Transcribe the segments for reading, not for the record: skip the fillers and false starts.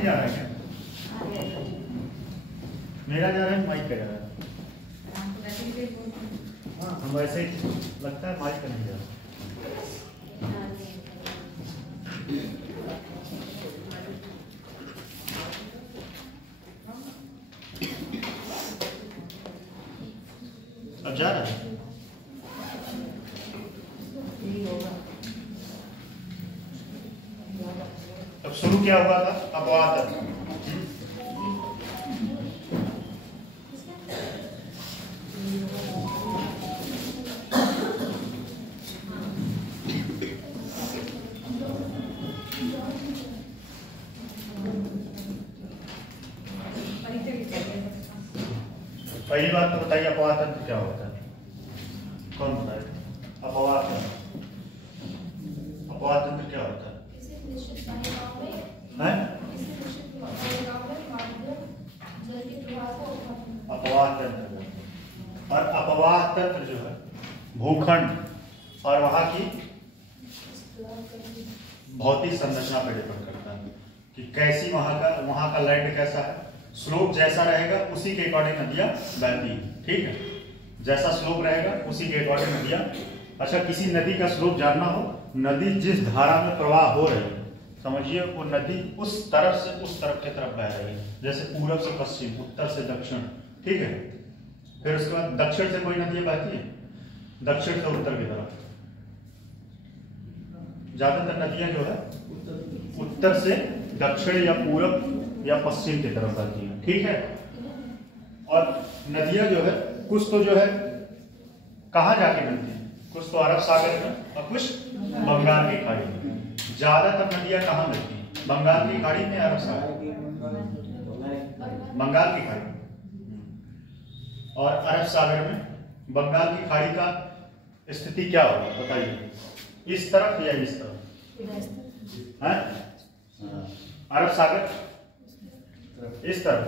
जा रहा है क्या? मेरा जा रहा है, माइक का जा रहा है। हाँ, हम वैसे लगता है माइक का नहीं जा रहा। अब जा रहा है। अब शुरू क्या हुआ था? अपवाद। पहली बात तो बताइए, अपवाद तंत्र क्या होता है? कौन बताए? अपवाद तंत्र, अपवाद तंत्र क्या होता है? अपवाद तंत्र, और अपवाद तंत्र जो है भूखंड और वहां की भौतिक संरचना पर डिपेंड करता है कि कैसी वहां का लैंड कैसा है। स्लोप जैसा रहेगा उसी के अकॉर्डिंग नदियां बहती है, ठीक है? जैसा स्लोप रहेगा उसी के अकॉर्डिंग नदियां। अच्छा, किसी नदी का स्लोप जानना हो, नदी जिस धारा में प्रवाह हो रही है, समझिए वो नदी उस तरफ से उस तरफ की तरफ बह रही है, जैसे पूरब से पश्चिम, उत्तर से दक्षिण, ठीक है? फिर उसके बाद दक्षिण से कोई नदियां बहती है, दक्षिण से उत्तर की तरफ। ज्यादातर नदियां जो है उत्तर से दक्षिण या पूरब या पश्चिम की तरफ बहती है, ठीक है? और नदियां जो है कुछ तो जो है कहाँ जाके मिलती है, कुछ तो अरब सागर में और कुछ बंगाल की खाड़ी में। ज्यादातर नदियां कहाँ मिलती है? बंगाल की खाड़ी में, अरब सागर, बंगाल की खाड़ी और अरब सागर में। बंगाल की खाड़ी का स्थिति क्या होगा बताइए? इस तरफ या इस तरफ? है अरब सागर इस तरफ,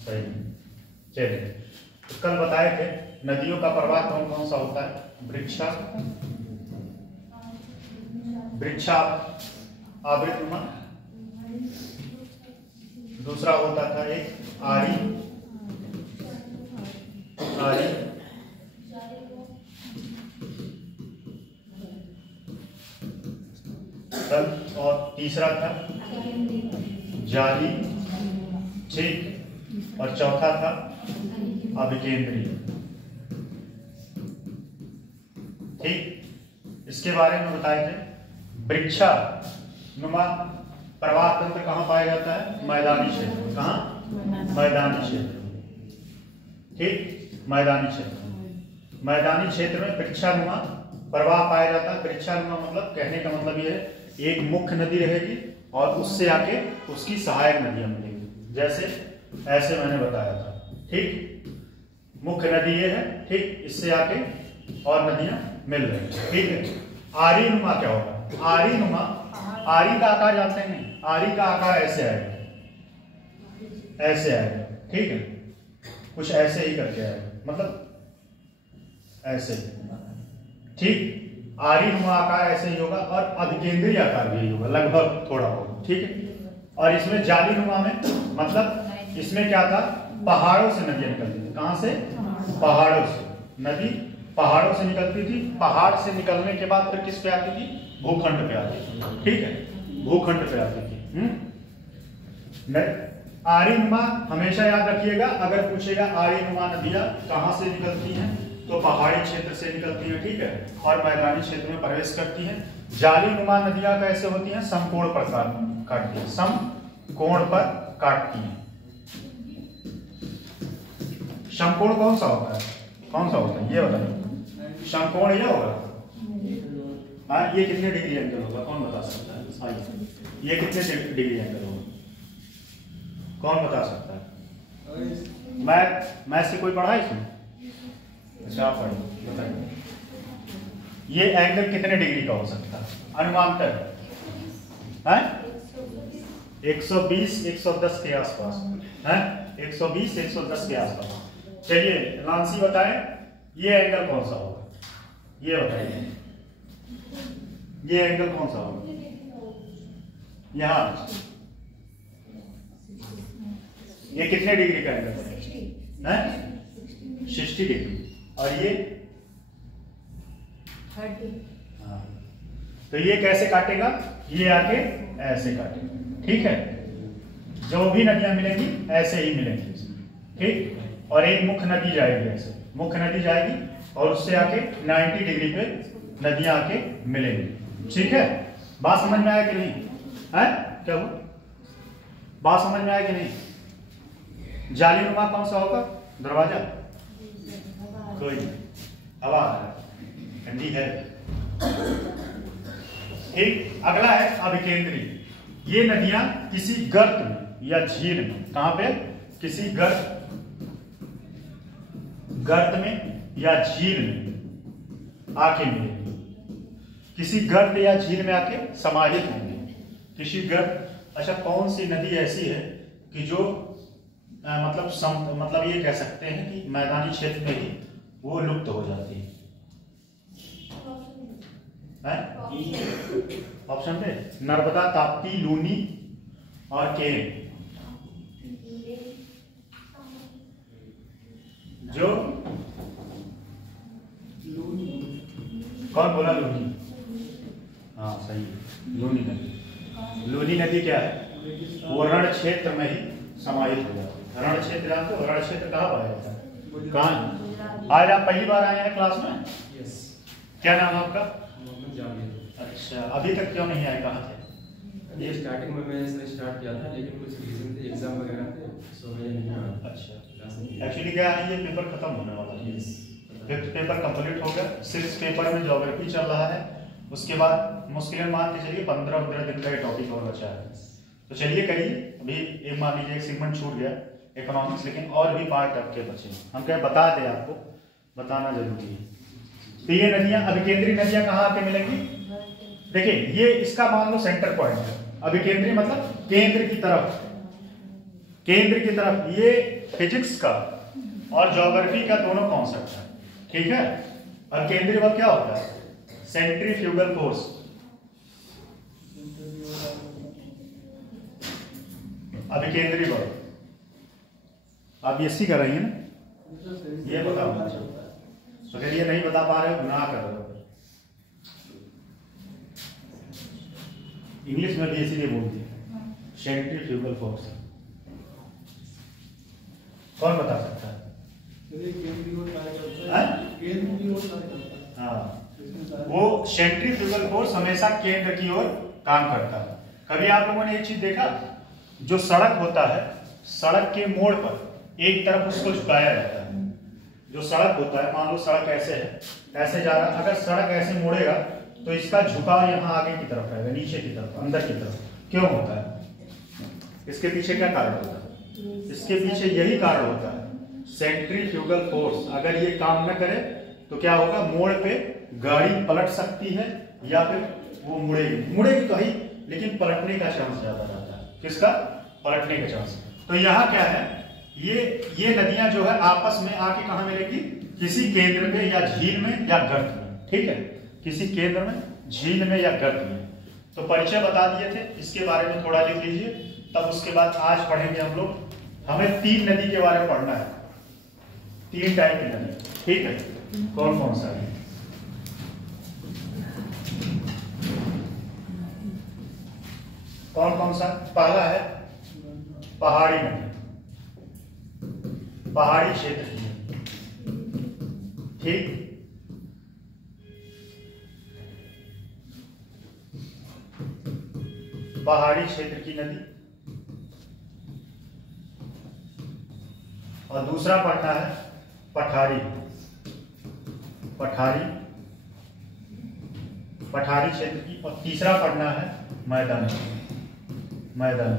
सही। चलिए, तो कल बताए थे नदियों का प्रवाह कौन कौन सा होता है? वृक्षा आवृतनुमा, दूसरा होता था एक आरी, और तीसरा था जाली, ठीक, और चौथा था अभिकेंद्री, ठीक। इसके बारे में बताए थे। वृक्षा नुमा प्रवाह तंत्र कहाँ पाया जाता है? मैदानी क्षेत्र। कहाँ? मैदानी क्षेत्र, ठीक, मैदानी क्षेत्र। मैदानी क्षेत्र में वृक्षानुमा प्रवाह पाया जाता है। वृक्षानुमा मतलब, कहने का मतलब ये है, एक मुख्य नदी रहेगी और उससे आके उसकी सहायक नदियां मिलेंगी, जैसे ऐसे मैंने बताया था, ठीक। मुख्य नदी ये है, ठीक, इससे आके और नदियां मिल रही हैं, ठीक है। आरी नुमा क्या होगा? आरी नुमा, आरी का आकार जानते हैं? आरी का आकार ऐसे आएगा, ऐसे आएगा, ठीक है, कुछ ऐसे ही करके आएगा, मतलब ऐसे, ठीक। आरी नुमा आकार ऐसे ही होगा और अभिकेंद्रीय आकार भी होगा, लगभग थोड़ा होगा, ठीक है। और इसमें जाली नुमा में मतलब इसमें क्या था? पहाड़ों से नदियां निकलती थी। कहां से? पहाड़ों से। नदी पहाड़ों से निकलती थी, पहाड़ से निकलने के बाद फिर किस पे आती थी? भूखंड पे आती थी, ठीक है, भूखंड पे आती थी। आर्यनुमा हमेशा याद रखिएगा, अगर पूछेगा आर्यनुमा नदियां कहां से निकलती हैं तो पहाड़ी क्षेत्र से निकलती है, ठीक है, और मैदानी क्षेत्र में प्रवेश करती हैं। जालीनुमा नदियां कैसे होती हैं? समकोण पर काटती हैं, समकोण पर काटती हैं। समकोण कौन सा होता है? कौन सा होता है ये बताइए? समकोण ये होगा। हाँ, ये कितने डिग्री एंगल होगा? कौन बता सकता है? आइए, ये कितने डिग्री एंगल होगा? कौन बता सकता है? मैथ से कोई पढ़ा है इसमें? अच्छा, आप पढ़िए, बताइए ये एंगल कितने डिग्री का हो सकता है अनुमानतः? है 120 110 के आसपास है, 120 110 के आसपास। चलिए रांसी बताएं, ये एंगल कौन सा होगा? ये बताइए, ये एंगल कौन सा होगा? यहाँ ये कितने डिग्री का एंगल है? 60 डिग्री। और ये 30। हाँ, तो ये कैसे काटेगा? ये आके ऐसे काटेगा, ठीक है। जो भी नदियां मिलेंगी ऐसे ही मिलेंगी, ठीक। और एक मुख्य नदी जाएगी, ऐसे मुख्य नदी जाएगी और उससे आके 90 डिग्री पे नदियां आके मिलेंगी, ठीक है। बात समझ में आया कि नहीं है? क्या हुआ? बात समझ में आया कि नहीं? जालीनुमा कौन सा होगा? दरवाजा? कोई नहीं, हवा ठंडी है, ठीक। अगला है अभिकेंद्री। ये नदियां किसी गर्त में या झील में, कहां पे? किसी गर्त में या झील में आके मिलेंगे, किसी गर्त या झील में आके समाहित होंगे। किसी गर्त, अच्छा कौन सी नदी ऐसी है कि जो मतलब ये कह सकते हैं कि मैदानी क्षेत्र में ही वो लुप्त हो जाती है? ऑप्शन पे नर्मदा, ताप्ती, लूनी और केन। जो कौन बोला? लूनी, हाँ सही है, लूनी नदी। लूनी नदी क्या है? वो रण क्षेत्र में ही समाहित हो जाती है। रण क्षेत्र जानते हो? रण क्षेत्र कहाँ पाया जाता है? कहाँ? आज आप पहली बार आए हैं क्लास में? यस। क्या नाम है आपका? जावेद। अच्छा, अभी तक क्यों नहीं आए? कहाँ थे? ये स्टार्टिंग में मैंने इसने स्टार्ट किया था, लेकिन कुछ रीजन थे, एग्जाम वगैरह थे, सो मैं नहीं आया। अच्छा, एक्चुअली क्या है, ये पेपर खत्म होने वाला है। फिफ्थ पेपर कंप्लीट हो गया, 6 पेपर में ज्योग्राफी चल रहा है। उसके बाद मुश्किल मान के चलिए 15 दिन का ये टॉपिक और बचा है। तो चलिए करिए। अभी एक मान लीजिए एक सेगमेंट छूट गया इकोनॉमिक्स, लेकिन और भी पार्ट आपके बचे। हम क्या बता दें, आपको बताना जरूरी है। तो ये नदियां, अभिकेंद्री नदियां कहाँ आके मिलेंगी? देखिए, ये इसका मान लो सेंटर पॉइंट है। अभिकेंद्री मतलब केंद्र की तरफ, केंद्र की तरफ। ये फिजिक्स का और ज्योग्राफी का दोनों कॉन्सेप्ट है, ठीक है। और केंद्रीय बल क्या होता है? Centrifugal force. अभिकेंद्रीय बल आप बीएससी कर रही हैं ना, ये बताओ। अगर ये नहीं बता पा रहे हो, गुनाह कर रहे हो। इंग्लिश में भी इसीलिए बोलती है सेंट्रीफ्यूगल फोर्स। कौन बता सकता है? हाँ, वो सेंट्रीफ्यूगल फोर्स हमेशा केंद्र की ओर काम करता है। कभी आप लोगों ने एक चीज देखा, जो सड़क होता है, सड़क के मोड़ पर एक तरफ उसको झुकाया जाता है। जो सड़क होता है, मान लो सड़क ऐसे है, ऐसे जा रहा है, अगर सड़क ऐसे मुड़ेगा तो इसका झुकाव यहाँ आगे की तरफ रहेगा, नीचे की तरफ, अंदर की तरफ। क्यों होता है? इसके पीछे क्या कारण होता है? इसके पीछे यही कारण होता है, सेंट्रीफ्यूगल फोर्स। अगर ये काम न करे तो क्या होगा? मोड़ पे गाड़ी पलट सकती है, या फिर वो मुड़ेगी तो ही, लेकिन पलटने का चांस ज्यादा रहता है। किसका? पलटने का चांस। तो यहाँ क्या है, ये नदियां जो है आपस में आके कहाँ मिलेगी? किसी केंद्र में या झील में या गर्त में, ठीक है। किसी केंद्र में, झील में या गर्त में। तो परिचय बता दिए थे, इसके बारे में थोड़ा लिख लीजिए। तब उसके बाद आज पढ़ेंगे हम लोग, हमें 3 नदी के बारे में पढ़ना है। 3 टाइप की नदी, ठीक है। कौन कौन सा है? कौन कौन सा? पहला है पहाड़ी नदी, पहाड़ी क्षेत्र की, ठीक। पहाड़ी क्षेत्र की नदी। और दूसरा पढ़ना है पठारी, पठारी, पठारी क्षेत्र की। और तीसरा पढ़ना है मैदानी, मैदानी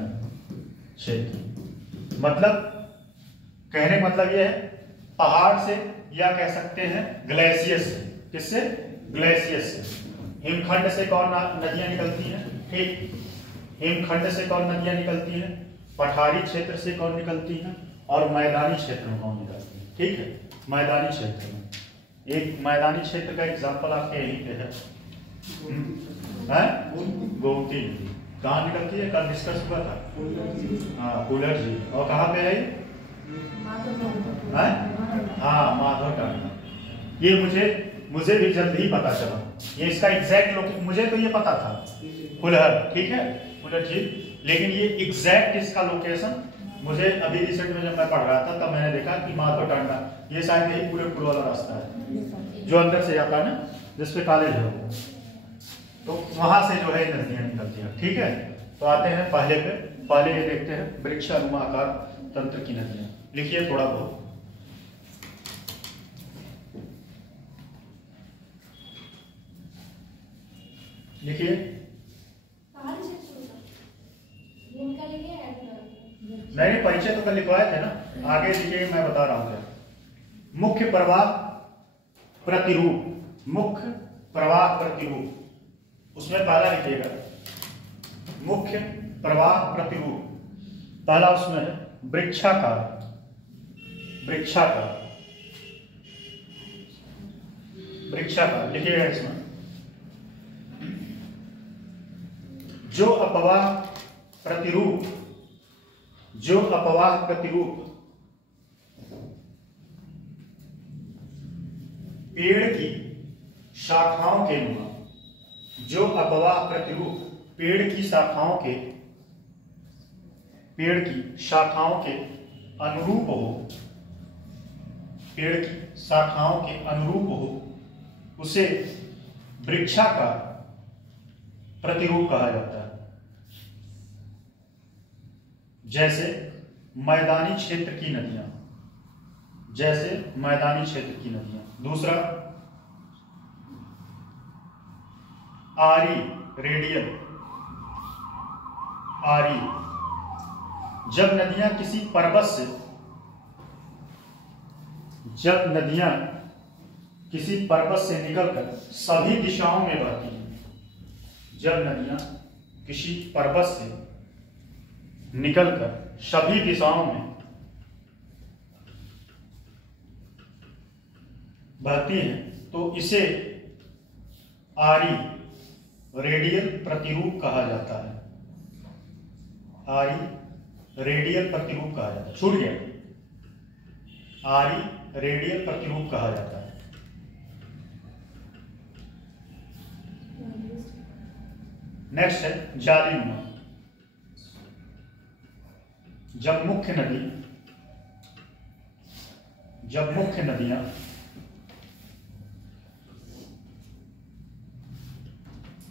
क्षेत्र। मतलब कहने का मतलब यह है, पहाड़ से या कह सकते हैं ग्लेशियर से। किससे? ग्लेशियर से। हिमखंड से कौन नदियां निकलती हैं? ठीक, हिमखंड से कौन नदियां निकलती हैं? पठारी क्षेत्र से कौन निकलती हैं? और मैदानी क्षेत्र में कौन निकलती है? ठीक है, मैदानी क्षेत्र में। एक मैदानी क्षेत्र का एग्जांपल आपके यहीं पे है, गोमती नदी। कहाँ निकलती है? कल डिस्कस हुआ था। हाँ, कूलर जी। और कहाँ पे है ये? हाँ, माधव टांडा। ये मुझे भी जल्द ही पता चला। ये इसका एग्जैक्ट लोकेशन मुझे तो ये पता था, कुलहर, ठीक है, कुलहर जी। लेकिन ये एग्जैक्ट इसका लोकेशन मुझे अभी रिसेंट में जब मैं पढ़ रहा था तब मैंने देखा कि माधव टांडा ये शायद यही पूरे वाला रास्ता है जो अंदर से जाता है ना, जिसपे कॉलेज है वो, तो वहां से जो है नदियां निकलती है, ठीक है। तो आते हैं पहले ये देखते हैं वृक्षानुमा आकार तंत्र की नदियां। लिखिए थोड़ा बहुत। लिखिए। नहीं, परिचय तो कल लिखवाए थे ना, आगे लिखिए, मैं बता रहा हूं क्या। मुख्य प्रवाह प्रतिरूप, मुख्य प्रवाह प्रतिरूप, उसमें पहला लिखिएगा मुख्य प्रवाह प्रतिरूप। पहला उसमें है वृक्षाकार, वृक्षाकार, वृक्षाकार लिखिएगा। इसमें जो अपवाह प्रतिरूप, जो अपवाह प्रतिरूप पेड़ की शाखाओं के नुमा, जो अपवाह प्रतिरूप पेड़ की शाखाओं के अनुरूप हो, पेड़ की शाखाओं के अनुरूप हो, उसे वृक्षाकार प्रतिरूप कहा जाता है। जैसे मैदानी क्षेत्र की नदियां, जैसे मैदानी क्षेत्र की नदियां। दूसरा आरी, रेडियल, आरी, जब नदियां किसी पर्वत से, जब नदियां किसी पर्वत से निकलकर सभी दिशाओं में बहती हैं, जब नदियां किसी पर्वत से निकलकर सभी दिशाओं में बहती हैं, तो इसे आरी, रेडियल प्रतिरूप कहा जाता है। आरी, रेडियल प्रतिरूप कहा जाता है। छूट गया। आरी, रेडियल प्रतिरूप कहा जाता है। नेक्स्ट है जालीनुमा। जब मुख्य नदियां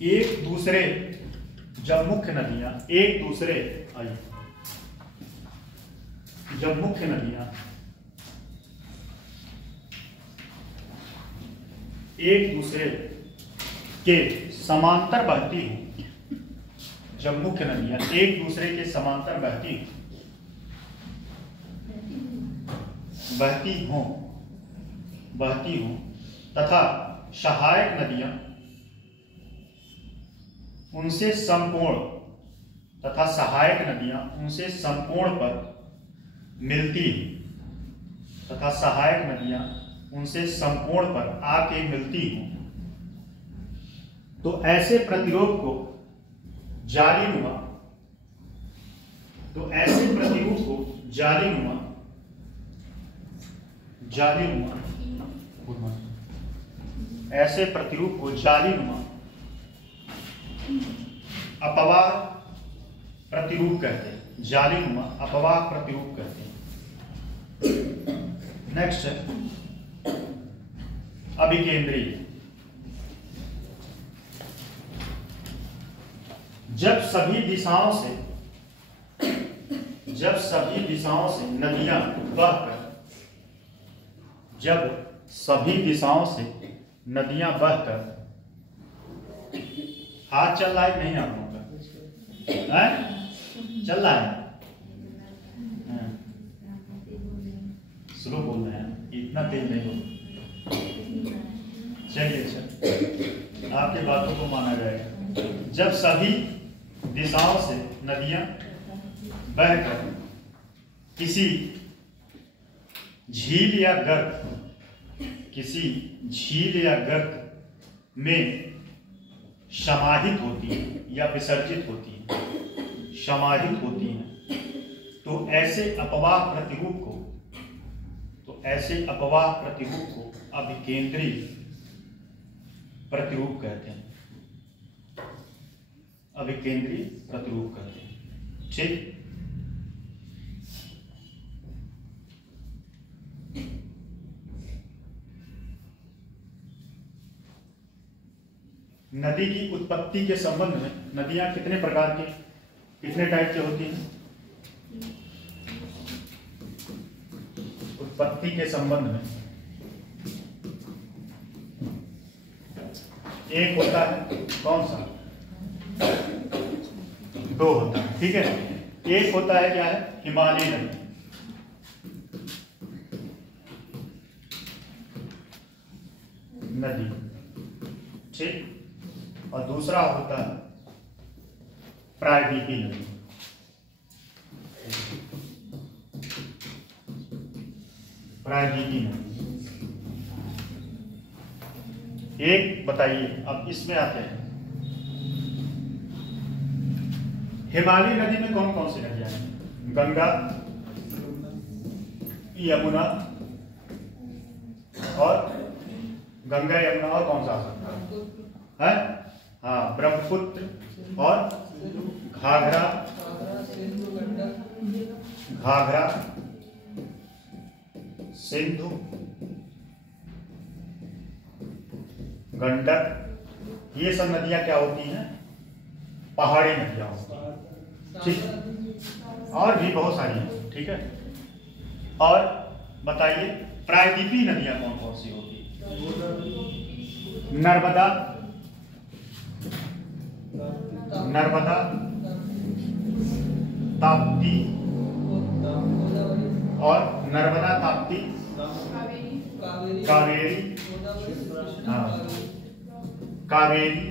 एक दूसरे, जब मुख्य नदियां एक दूसरे, आइए, जब मुख्य नदियां एक दूसरे के समांतर बहती हो, जब मुख्य नदियां एक दूसरे के समांतर बहती हो तथा सहायक नदियां उनसे संपूर्ण, तथा सहायक नदियां उनसे संपूर्ण पर मिलती, तथा सहायक नदियां उनसे संपूर्ण पर आके मिलती हो, तो ऐसे प्रतिरूप को जालीनुमा, तो ऐसे प्रतिरूप को जालीनुमा, ऐसे प्रतिरूप को जालीनुमा अपवाह प्रतिरूप कहते हैं। जालीनुमा अपवाह प्रतिरूप कहते हैं। नेक्स्ट है अभिकेंद्रीय। जब सभी दिशाओं से नदियां बहकर, जब सभी दिशाओं से नदियां बहकर, हाथ चल रहा है नहीं आप लोगों का? चल रहा है? स्लो बोल रहे हैं, इतना तेज नहीं बोल। चलिए अच्छा, आपकी बातों को माना जाएगा। जब सभी दिशाओं से नदियां बहकर किसी झील या गर्त में समाहित होती है या विसर्जित होती है, समाहित होती हैं। तो ऐसे अपवाह प्रतिरूप को अभिकेंद्री प्रतिरूप कहते हैं। अभिकेंद्री प्रतिरूप कहते हैं। ठीक। नदी की उत्पत्ति के संबंध में नदियां कितने प्रकार की, कितने टाइप की होती हैं? उत्पत्ति के संबंध में एक होता है, कौन सा? दो होता है, ठीक है। एक होता है क्या है? हिमालय नदी। ठीक। और दूसरा होता है प्रायद्वीपीय नदी। प्रायद्वीपीय नदी एक बताइए। अब इसमें आते हैं, हिमालय नदी में कौन कौन सी नदियां हैं? गंगा, यमुना और गंगा, यमुना और कौन सा है? हाँ, ब्रह्मपुत्र और घाघरा, सिंधु, गंडक। ये सब नदियां क्या होती हैं? पहाड़ी नदियां होती हैं। ठीक। और भी बहुत सारी हैं, ठीक है। और बताइए प्रायद्वीपीय नदियां कौन कौन सी होती हैं? नर्मदा, ताप्ती और नर्मदा, ताप्ती, कावेरी, हाँ, कावेरी,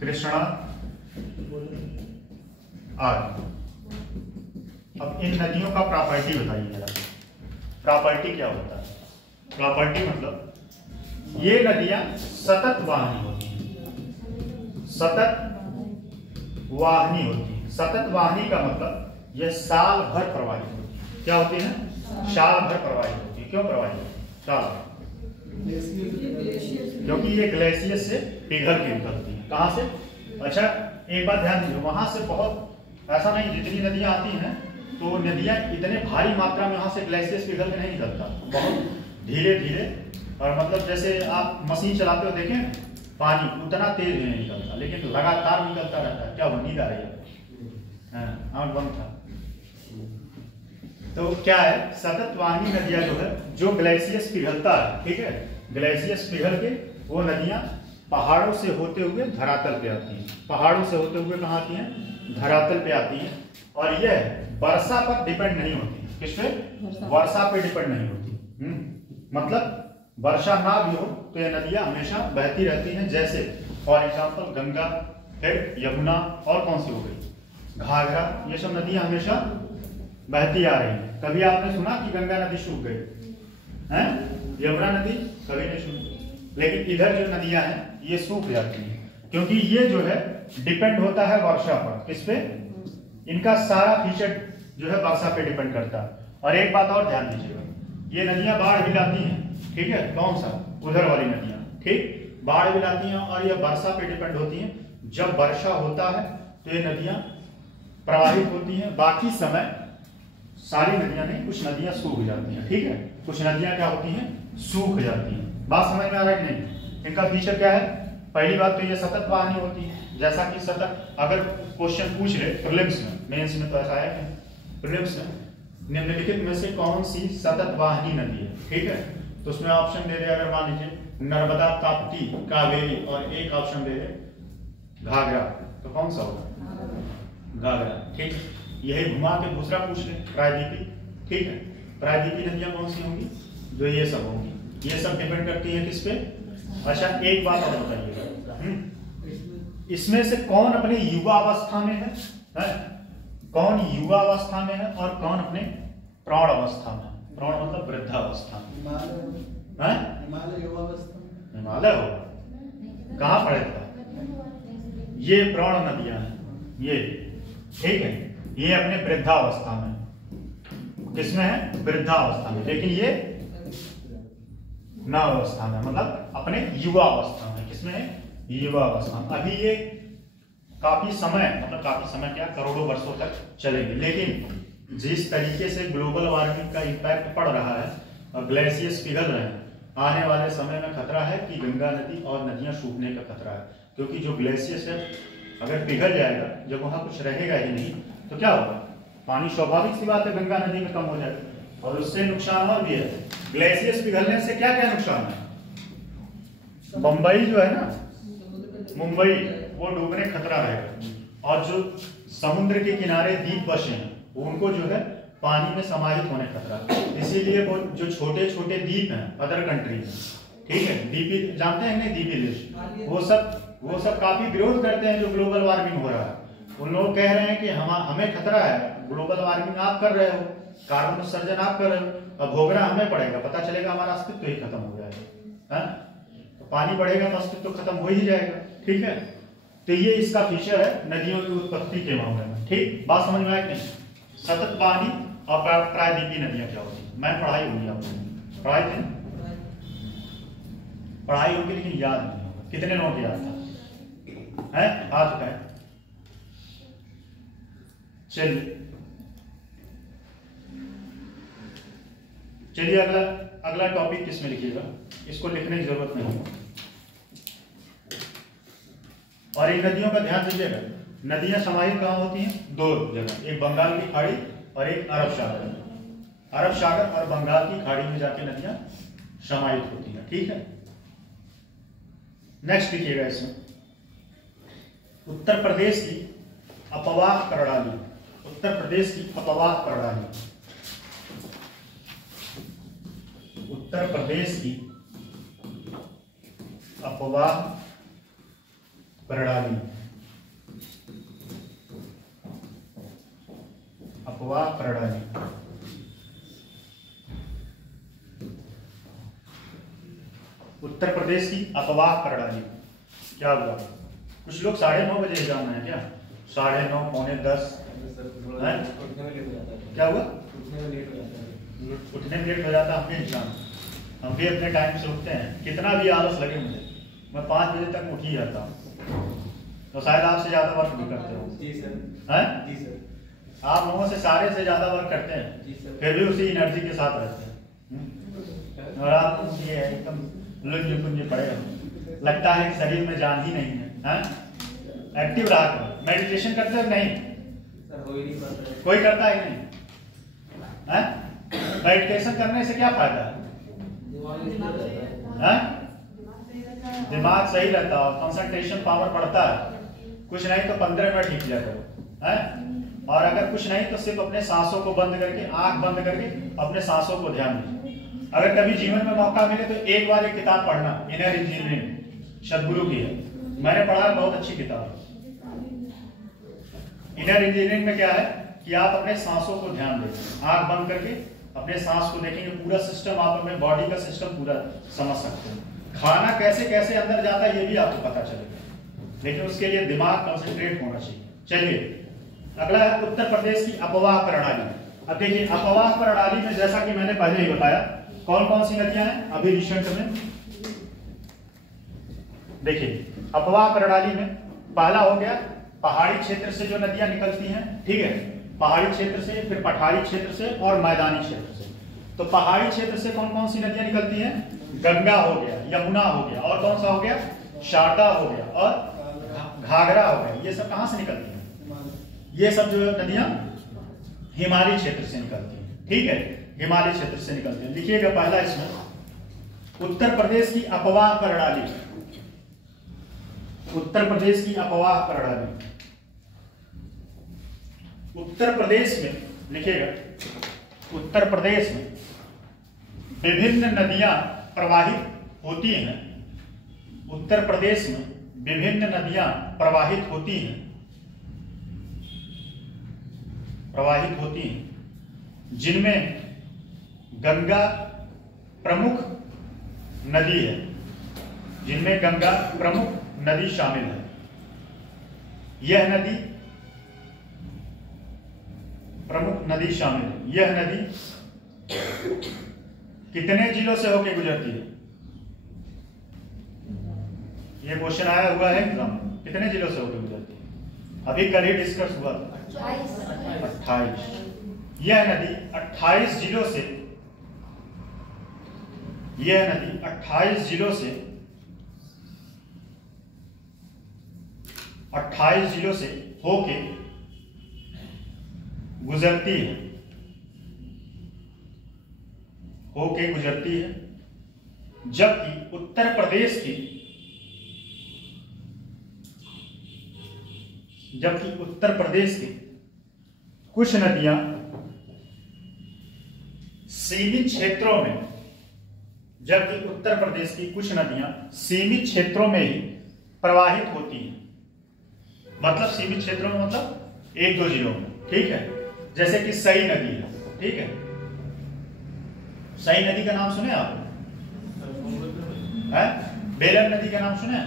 कृष्णा आदि। अब इन नदियों का प्रॉपर्टी बताइए जरा। प्रॉपर्टी क्या होता है? प्रॉपर्टी मतलब ये नदियां सतत वाहिनी होती हैं। सतत वाहिनी होती है। सतत वाहिनी का मतलब यह साल भर प्रवाहित होती है। क्या होती है? साल भर प्रवाहित होती है। क्यों प्रवाहित होती है? साल, क्योंकि ये ग्लेशियर से पिघल के निकलती है। कहां से? अच्छा, एक बात ध्यान दीजिए, वहां से बहुत ऐसा नहीं, जितनी नदियां आती हैं तो नदियां इतने भारी मात्रा में वहां से ग्लेशियर पिघल के नहीं निकलता, बहुत धीरे धीरे। और मतलब जैसे आप मशीन चलाते हो देखें, पानी उतना तेज नहीं निकलता, लेकिन लगातार निकलता रहता है। क्या वो नींद आ रही है? आंख बंद था। तो क्या है? सतत वाहिनी नदियां जो है, जो ग्लेशियर पिघलता है, ठीक है, ग्लेशियर पिघल के वो नदियां पहाड़ों से होते हुए धरातल पे आती हैं। पहाड़ों से होते हुए कहाँ आती हैं? धरातल पे आती हैं। और यह वर्षा पर डिपेंड नहीं होती। किस पे? वर्षा पे डिपेंड नहीं होती। मतलब वर्षा ना भी हो तो ये नदियां हमेशा बहती रहती हैं। जैसे फॉर एग्जांपल गंगा, फिर यमुना और कौन सी हो गई? घाघरा। ये सब नदियां हमेशा बहती आ रही हैं। कभी आपने सुना कि गंगा नदी सूख गई है? यमुना नदी कभी नहीं सूखी। लेकिन इधर जो नदियां हैं ये सूख जाती हैं, क्योंकि ये जो है डिपेंड होता है वर्षा पर। किस पे? इनका सारा फीचर जो है वर्षा पे डिपेंड करता है। और एक बात और ध्यान दीजिएगा, ये नदियां बाढ़ भी लाती हैं, ठीक है। कौन सा? उधर वाली नदियां, ठीक, बाढ़ भी लाती हैं और ये वर्षा पे डिपेंड होती हैं। जब वर्षा होता है तो ये नदियां प्रवाहित होती हैं। बाकी समय सारी नदियां नहीं, कुछ नदियां सूख जाती हैं, ठीक है। कुछ नदियां क्या होती हैं? सूख जाती हैं। बात समझ में आ रहा है कि नहीं? इनका फीचर क्या है? पहली बात तो ये सतत वाहिनी होती है। जैसा कि सतत, अगर क्वेश्चन पूछ रहे प्रीलिम्स में, मेंस में तो ऐसा है कि प्रीलिम्स में निम्नलिखित में से कौन सी सतत वाहिनी नदी है, ठीक है, तो उसमें ऑप्शन दे रहे, अगर मान लीजिए नर्मदा, ताप्ती, कावेरी और एक ऑप्शन दे रहे घाघरा, तो कौन सा होगा? घाघरा, ठीक। यही घुमा के दूसरा पूछ ले प्रायद्वीपी, ठीक है। प्रायद्वीपी नदियां कौन सी होंगी? जो ये सब होंगी। ये सब डिपेंड करती है किस पे? अच्छा, एक बात और बताइएगा, इसमें से कौन अपने युवा अवस्था में है? कौन युवा अवस्था में है और कौन अपने प्रौढ़ अवस्था में? प्रौढ़ मतलब वृद्धावस्था में। हिमालय होगा। कहाँ पड़े था? ये प्रौढ़ नदियां हैं, ये, ठीक है, ये अपने वृद्धावस्था में, किसमें है? वृद्धावस्था में। लेकिन ये नवावस्था में, मतलब अपने युवा अवस्था में। किसमें है? युवा अवस्था में। अभी ये काफी समय, मतलब काफी समय क्या, करोड़ों वर्षों तक चलेगी। लेकिन जिस तरीके से ग्लोबल वार्मिंग का इम्पैक्ट पड़ रहा है और ग्लेशियर्स पिघल रहे हैं, आने वाले समय में खतरा है कि गंगा नदी और नदियां सूखने का खतरा है। क्योंकि जो ग्लेशियर्स है अगर पिघल जाएगा, जब वहां कुछ रहेगा ही नहीं, तो क्या होगा? पानी स्वाभाविक सी बात है गंगा नदी में कम हो जाएगा। और उससे नुकसान और भी है। ग्लेशियर्स पिघलने से क्या क्या नुकसान है? मुंबई जो है ना, मुंबई वो डूबने खतरा रहेगा। और जो समुद्र के किनारे द्वीप बसे हैं उनको जो है पानी में समाहित होने खतरा है। इसीलिए वो जो छोटे छोटे द्वीप हैं अदर कंट्री में, ठीक है, द्वीपी, जानते हैं नहीं, द्वीपी देश, वो सब काफी विरोध करते हैं जो ग्लोबल वार्मिंग हो रहा है। उन लोग कह रहे हैं कि हमें खतरा है, ग्लोबल वार्मिंग आप कर रहे हो, कार्बन उत्सर्जन आप कर रहे हो, अब भोगना हमें पड़ेगा, पता चलेगा हमारा अस्तित्व ही खत्म हो जाएगा, है? तो पानी बढ़ेगा तो अस्तित्व खत्म हो ही जाएगा, ठीक है। तो ये इसका फीचर है नदियों की उत्पत्ति के मामले में, ठीक। बात समझ में आए कि नहीं? सतत पानी और प्रायद्वीपीय नदियां क्या होती है? मैं पढ़ाई होगी आपको, पढ़ाई होगी लेकिन याद नहीं होगा। कितने लोगों को याद था? है? हाथ उठाए। चलिए अगला टॉपिक किसमें लिखिएगा, इसको लिखने की जरूरत नहीं है। और इन नदियों का ध्यान दीजिएगा, नदियां समाहित कहाँ होती हैं? दो जगह, एक बंगाल की खाड़ी और एक अरब सागर में। अरब सागर और बंगाल की खाड़ी में जाके नदियां समाहित होती हैं, ठीक है। नेक्स्ट लिखिएगा इसमें, उत्तर प्रदेश की अपवाह प्रणाली, उत्तर प्रदेश की अपवाह प्रणाली, उत्तर प्रदेश की अपवाह प्रणाली, अपवाह प्रणाली। उत्तर प्रदेश की अपवाह प्रणाली क्या हुआ? कुछ लोग 9:30 बजे एग्जाम में है क्या? 9:30, 9:45 क्या हुआ? उठने में लेट हो जाता है। हम भी अपने टाइम से उठते हैं, कितना भी आलस लगे मुझे, मैं 5 बजे तक उठ ही जाता हूँ। तो शायद आपसे ज्यादा वर्क भी करते हो। जी सर। हैं? जी सर। आप लोगों से सारे से ज्यादा वर्क करते हैं। जी सर। फिर भी उसी एनर्जी के साथ रहते हैं। और आप ये एकदम लुंज पड़े हो, लगता है कि शरीर में जान ही नहीं है। एक्टिव रहा करो। मेडिटेशन करते हो नहीं? सर हो ही नहीं पाता। कोई करता ही नहीं है? मेडिटेशन करने से क्या फायदा है? दिमाग सही रहता है, कंसंट्रेशन पावर बढ़ता है। कुछ नहीं तो 15 मिनट ही किया करो, है? और अगर कुछ नहीं तो सिर्फ अपने सांसों को बंद करके, आंख बंद करके अपने सांसों को ध्यान दीजिए। अगर कभी जीवन में मौका मिले तो एक बार एक किताब पढ़ना, इनर इंजीनियरिंग, सदगुरु की है, मैंने पढ़ा, बहुत अच्छी किताब है। इनर इंजीनियरिंग में क्या है कि आप अपने सांसों को ध्यान दें, आंख बंद करके अपने सांस को देखेंगे, पूरा सिस्टम, आप अपने बॉडी का सिस्टम पूरा समझ सकते हैं। खाना कैसे कैसे अंदर जाता है ये भी आपको पता चलेगा, लेकिन उसके लिए दिमाग कंसंट्रेट होना चाहिए। चलिए अगला है उत्तर प्रदेश की अपवाह प्रणाली। अब देखिए अपवाह प्रणाली में जैसा कि मैंने पहले ही बताया, कौन कौन सी नदियां हैं अभी रिसेंट में। देखिए अपवाह प्रणाली में पहला हो गया पहाड़ी क्षेत्र से जो नदियां निकलती हैं, ठीक है, पहाड़ी क्षेत्र से, फिर पठारी क्षेत्र से और मैदानी क्षेत्र से। तो पहाड़ी क्षेत्र से कौन कौन सी नदियां निकलती हैं? गंगा हो गया, यमुना हो गया, और कौन सा हो गया? शारदा हो गया और घाघरा हो गया। ये सब कहां से निकलती हैं? ये सब जो नदियां हिमालय क्षेत्र से निकलती हैं, ठीक है, हिमालय क्षेत्र से निकलती हैं। लिखिएगा पहला इसमें उत्तर प्रदेश की अपवाह प्रणाली, उत्तर प्रदेश की अपवाह प्रणाली। उत्तर प्रदेश में लिखिएगा, उत्तर प्रदेश में विभिन्न नदियां प्रवाहित होती हैं। उत्तर प्रदेश में विभिन्न नदियां प्रवाहित होती हैं, प्रवाहित होती हैं, जिनमें गंगा प्रमुख नदी है, जिनमें गंगा प्रमुख नदी शामिल है। यह नदी प्रमुख नदी शामिल है। यह नदी कितने जिलों से होकर गुजरती है? ये क्वेश्चन आया हुआ है एग्जाम में, कितने जिलों से होकर गुजरती है? अभी कल ही डिस्कस हुआ था, 28। यह नदी 28 जिलों से, यह नदी 28 जिलों से, 28 जिलों से होके गुजरती है, होके गुजरती है। जबकि उत्तर प्रदेश की, जबकि उत्तर प्रदेश की कुछ नदियां सीमित क्षेत्रों में, जबकि उत्तर प्रदेश की कुछ नदियां सीमित क्षेत्रों में ही प्रवाहित होती हैं। मतलब सीमित क्षेत्रों में मतलब 1-2 जिलों में, ठीक है। जैसे कि सई नदी है, ठीक है। सई नदी का नाम सुने आप? है? बेलन नदी का नाम सुने?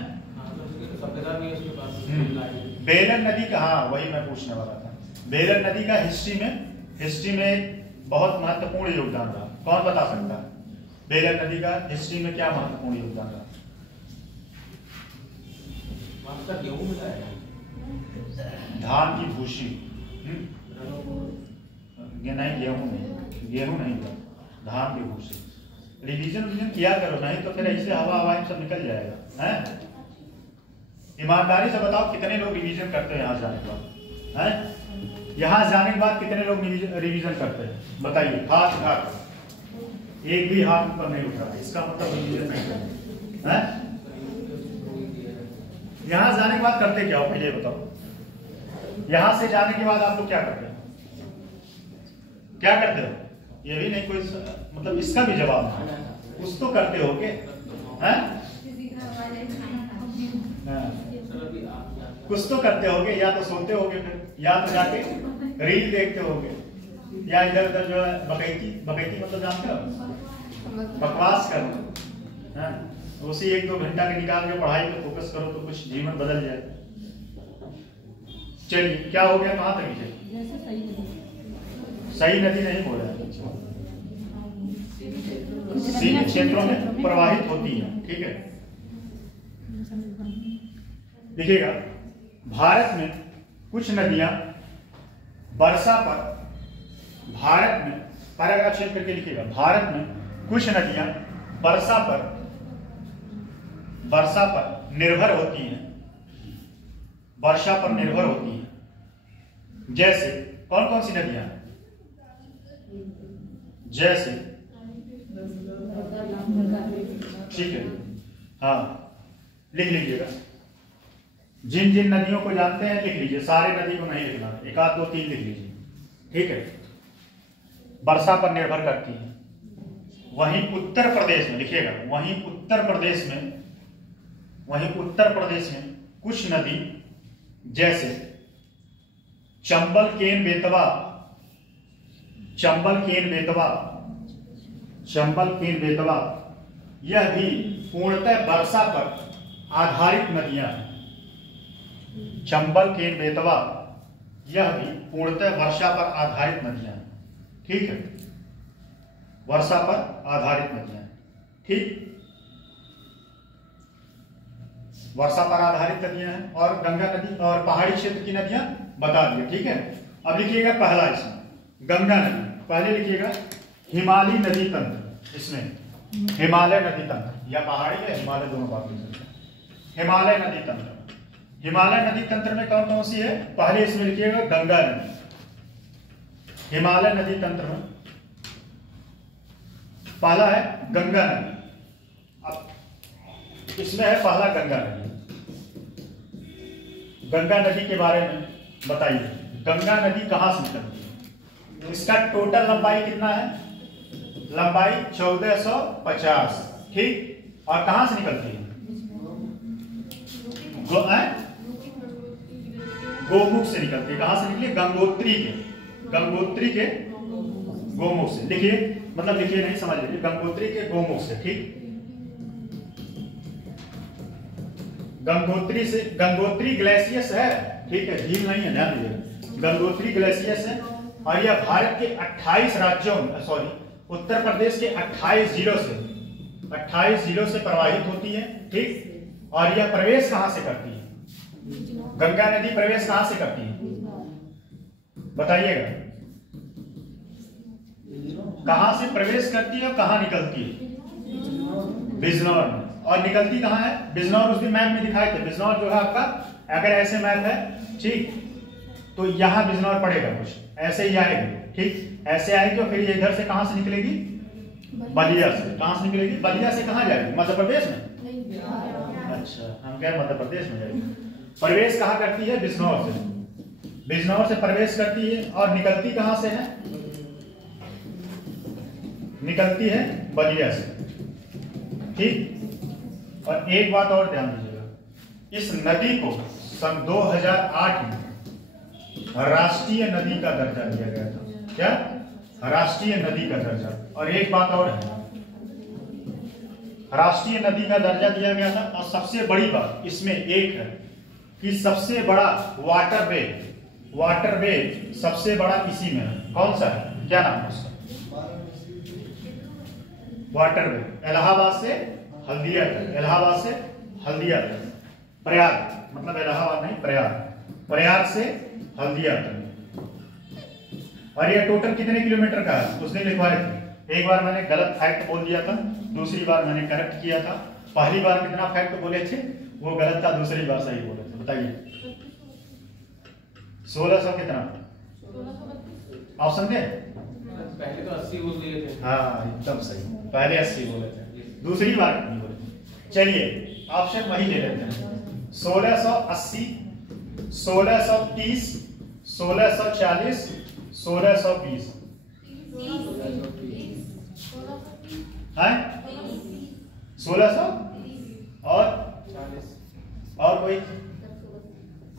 बेलन नदी का, हाँ वही मैं पूछने वाला था। बेलन नदी का हिस्ट्री में बहुत महत्वपूर्ण योगदान रहा। कौन बता सकता है बेलन नदी का हिस्ट्री में क्या महत्वपूर्ण योगदान रहा? धान की भूसी, नहीं गेहूं नहीं, धान की भूसी। रिवीजन किया करो, नहीं तो फिर ऐसे हवा सब निकल जाएगा। है? ईमानदारी से बताओ कितने लोग रिवीजन करते हैं यहाँ जाने के बाद? हैं? यहाँ जाने के बाद कितने लोग रिवीजन करते हैं? बताइए, हाथ उठा कर। एक भी हाथ ऊपर नहीं उठा, इसका मतलब रिवीजन नहीं करते हैं। यहाँ जाने के बाद करते क्या हो पहले बताओ? यहाँ से जाने के बाद आप लोग क्या करते हो? क्या करते हो? ये भी नहीं कोई मतलब इसका भी जवाब है। कुछ तो करते हो के, हैं? कुछ तो करते होगे, या तो सोते होगे, फिर या तो जाके रील देखते होगे, या इधर उधर जो है बकैती मतलब जानते हो, बकवास करो। उसी 1-2 घंटा के निकाल के पढ़ाई पे फोकस करो तो कुछ जीवन बदल जाए। चलिए, क्या हो गया? कहां तक है? सही नदी नहीं बोला, सीमित क्षेत्रों में प्रवाहित होती है, ठीक है। देखिएगा, भारत में कुछ नदियां वर्षा पर, भारत में पैराग्राफ चेक करके लिखिएगा, भारत में कुछ नदियां वर्षा पर निर्भर होती हैं, वर्षा पर निर्भर होती हैं। जैसे कौन कौन सी नदियां? जैसे, ठीक है, हाँ लिख लीजिएगा। जिन जिन नदियों को जानते हैं लिख लीजिए, सारे नदी को नहीं लिखना, 1, 2, 3 लिख लीजिए, ठीक है। वर्षा पर निर्भर करती है। वहीं उत्तर प्रदेश में लिखिएगा, वहीं उत्तर प्रदेश में कुछ नदी जैसे चंबल केन बेतवा, यह भी पूर्णतः वर्षा पर आधारित नदियां हैं। चंबल केन बेतवा यह भी पूर्णतः वर्षा पर आधारित नदियां हैं, ठीक है। वर्षा पर आधारित नदियां, ठीक, वर्षा पर आधारित नदियां हैं। और गंगा नदी और पहाड़ी क्षेत्र की नदियां बता दिए, ठीक है। अब लिखिएगा पहला इसमें गंगा नदी, पहले लिखिएगा हिमालय नदी तंत्र, इसमें हिमालय नदी तंत्र या पहाड़ी या हिमालय दोनों बात हो सकते हैं। हिमालय नदी तंत्र, हिमालय नदी तंत्र में कौन कौन सी है? पहले इसमें लिखिएगा गंगा नदी। हिमालय नदी तंत्र में पहला है गंगा नदी। अब इसमें है पहला गंगा नदी। गंगा नदी के बारे में बताइए, गंगा नदी कहां से निकलती है? तो इसका टोटल लंबाई कितना है? लंबाई 1450, ठीक। और कहां से निकलती है? गोमुख से निकलती है। कहां से निकली? गंगोत्री के गोमुख से। लिखिए, मतलब लिखिए नहीं, समझ लीजिए, गंगोत्री के गोमुख से, ठीक। गंगोत्री ग्लेशियस है, ठीक है, झील नहीं है, ध्यान दीजिए। गंगोत्री ग्लेशियस है और यह भारत के 28 राज्यों सॉरी उत्तर प्रदेश के 28 जिलों से प्रवाहित होती है। ठीक, और यह प्रवेश कहां से करती है? गंगा नदी प्रवेश कहां से करती है बताइएगा? कहां से प्रवेश करती है और कहां निकलती है? बिजनौर में। और निकलती कहां है? बिजनौर उस दिन मैप में दिखाए थे। बिजनौर जो है आपका, अगर ऐसे मैप है ठीक, तो यहां बिजनौर पड़ेगा, कुछ ऐसे ही आएगी। ठीक, ऐसे आएगी और फिर ये इधर से कहां से निकलेगी? बलिया से। कहां से निकलेगी? बलिया से कहां जाएगी? मध्य प्रदेश में। अच्छा, हम कह मध्य प्रदेश में जाएगी। प्रवेश कहां करती है? बिजनौर से। बिजनौर से प्रवेश करती है और निकलती कहां से है? निकलती है बलिया से। ठीक, और एक बात और ध्यान दीजिएगा, इस नदी को सन 2008 में राष्ट्रीय नदी का दर्जा दिया गया था। क्या? राष्ट्रीय नदी का दर्जा। और एक बात और है, राष्ट्रीय नदी का दर्जा दिया गया था। और सबसे बड़ी बात इसमें एक है कि सबसे बड़ा वाटरवे सबसे बड़ा इसी में है। कौन सा है? क्या नाम है उसका? वाटरवे इलाहाबाद से हल्दिया तक। इलाहाबाद से हल्दिया तक, प्रयाग मतलब इलाहाबाद नहीं, प्रयाग से हल्दिया तक। और ये टोटल कितने किलोमीटर का है? उसने लिखवाए थे। एक बार मैंने गलत फैक्ट बोल दिया था, दूसरी बार मैंने करेक्ट किया था। पहली बार कितना फैक्ट बोले थे वो गलत था, दूसरी बार सही बोले थे। बताइए 1600 कितना? ऑप्शन दे। पहले तो 80 बोल दिए थे। हाँ एकदम सही, पहले 80 बोले थे, दूसरी बार नहीं बोले थे। चलिए ऑप्शन वही ले लेते हैं। 1680, 1630, 1640, 1620 है 1600 और 40 और कोई?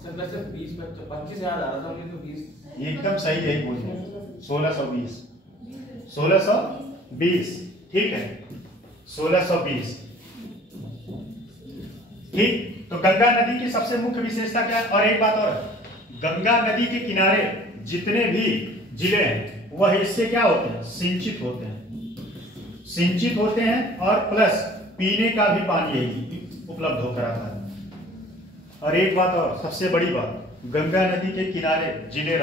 सर वैसे 20 25 याद आ रहा था मुझे, तो 20 एकदम सही यही बोल रहे हैं। 1620 ठीक है, 1620। ठीक, तो गंगा नदी की सबसे मुख्य विशेषता क्या है? और एक बात और, गंगा नदी के किनारे जितने भी जिले हैं वह इससे क्या होते हैं? सिंचित होते हैं और प्लस पीने का भी पानी यही उपलब्ध होकर आता है। और एक बात और, सबसे बड़ी बात, गंगा नदी के किनारे जिले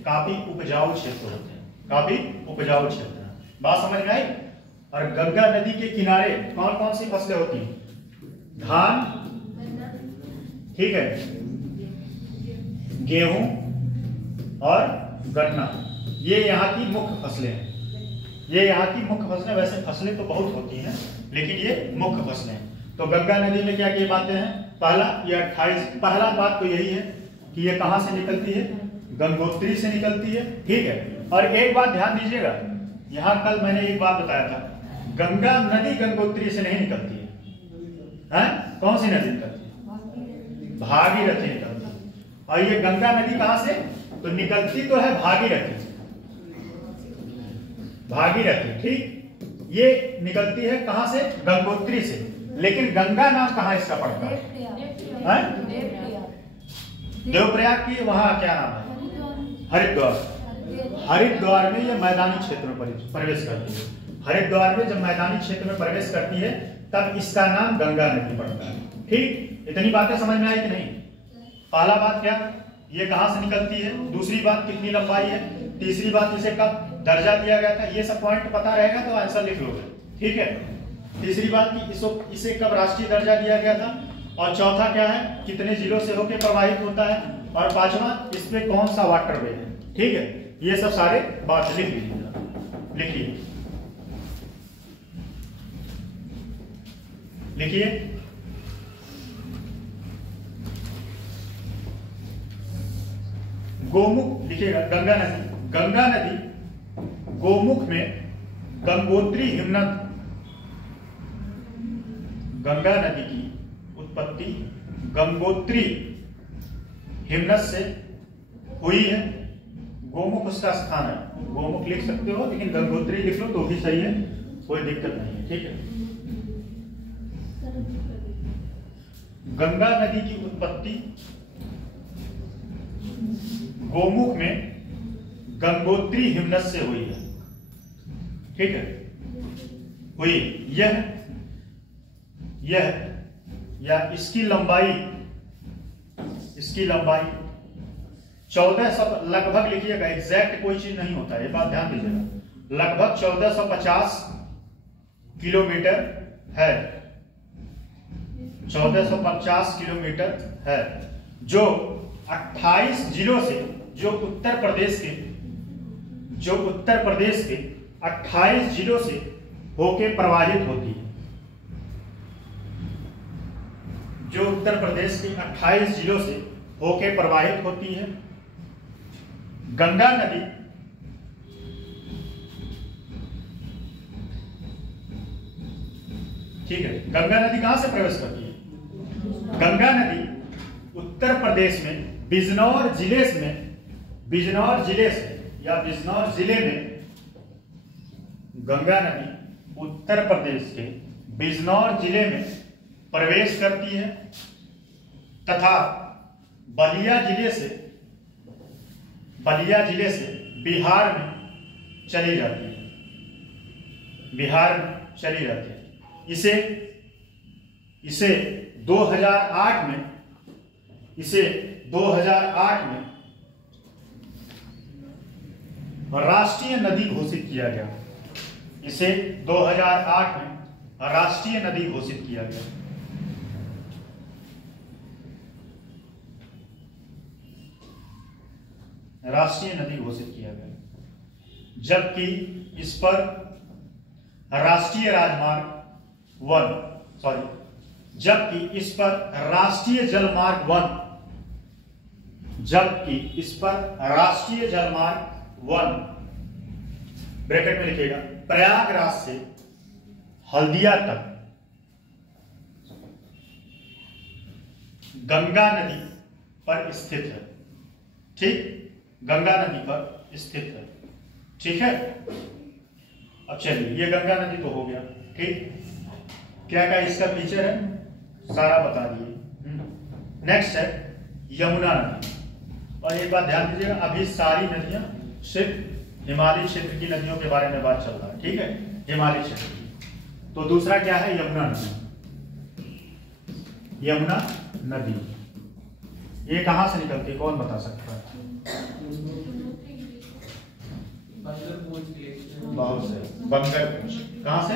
काफी उपजाऊ क्षेत्र होते हैं, काफी उपजाऊ क्षेत्र है। बात समझ में आई? और गंगा नदी के किनारे कौन कौन सी फसलें होती हैं? धान, ठीक है, गेहूं और गन्ना, ये यहाँ की मुख्य फसलें हैं। ये यहाँ की मुख्य फसलें, वैसे फसलें तो बहुत होती हैं लेकिन ये मुख्य फसलें हैं। तो गंगा नदी में क्या क्या बातें हैं? पहला, ये 28, पहला बात तो यही है कि ये कहां से निकलती है? गंगोत्री से निकलती है। ठीक है, और एक बात ध्यान दीजिएगा, यहां कल मैंने एक बात बताया था, गंगा नदी गंगोत्री से नहीं निकलती है। कौन सी नदी निकलती है? भागीरथी निकलती है। और ये गंगा नदी कहां से? तो निकलती तो है भागीरथी, ठीक, ये निकलती है कहां से? गंगोत्री से। लेकिन गंगा नाम कहां इसका पड़ता है? देवप्रयाग की वहां क्या नाम है? हरिद्वार में ये मैदानी क्षेत्र में प्रवेश करती है। हरिद्वार में जब मैदानी क्षेत्र में प्रवेश करती है तब इसका नाम गंगा नदी पड़ता है। ठीक, इतनी बातें समझ में आई कि नहीं? पहला बात क्या, ये कहां से निकलती है? दूसरी बात, कितनी लंबाई है? तीसरी बात, इसे कब दर्जा दिया गया था? ये सब पॉइंट पता रहेगा तो आंसर लिख लोगे। ठीक है, तीसरी बात कि इसे कब राष्ट्रीय दर्जा दिया गया था? और चौथा क्या है, कितने जिलों से होकर प्रवाहित होता है? और पांचवा, इस पे कौन सा वाटरवे है? ठीक है, ये सब सारे बात लिख लीजिए, लिखिए। गोमुख लिखिएगा, गंगा नदी गोमुख में गंगोत्री हिमनद, गंगा नदी की उत्पत्ति गंगोत्री हिमनद से हुई है। गोमुख उसका स्थान है, गोमुख लिख सकते हो लेकिन गंगोत्री लिख लो तो भी सही है, कोई दिक्कत नहीं है। ठीक है, गंगा नदी की उत्पत्ति गोमुख में गंगोत्री हिमनद से हुई है। ठीक है, हुई यह या इसकी लंबाई 1400, लगभग लिखिएगा, एग्जैक्ट कोई चीज नहीं होता है, ये बात ध्यान दीजिएगा। लगभग 1450 किलोमीटर है, 1450 किलोमीटर है, जो 28 जिलों से, जो उत्तर प्रदेश के 28 जिलों से होके प्रवाहित होती है। जो उत्तर प्रदेश के 28 जिलों से होके प्रवाहित होती है। गंगा नदी ठीक है, गंगा नदी कहां से प्रवेश करती है? गंगा नदी उत्तर प्रदेश में बिजनौर जिले में गंगा नदी उत्तर प्रदेश के बिजनौर जिले में प्रवेश करती है तथा बलिया जिले से बिहार में चली जाती है। इसे 2008 में राष्ट्रीय नदी घोषित किया गया। इसे 2008 में राष्ट्रीय नदी घोषित किया गया। राष्ट्रीय नदी घोषित किया गया, जबकि इस पर राष्ट्रीय जलमार्ग 1 ब्रैकेट में लिखिएगा, प्रयागराज से हल्दिया तक गंगा नदी पर स्थित है। ठीक, गंगा नदी पर स्थित है। ठीक है, अब चलिए, ये गंगा नदी तो हो गया। ठीक, क्या इसका फीचर है सारा बता दिए। नेक्स्ट है यमुना नदी। और एक बात ध्यान दीजिएगा, अभी सारी नदियां सिर्फ हिमालय क्षेत्र की नदियों के बारे में बात चल रहा है। ठीक है, हिमालय क्षेत्र की। तो दूसरा क्या है? यमुना नदी। ये कहां से निकलती है, कौन बता सकता है? बहुत से बंदरपूछ। कहां से?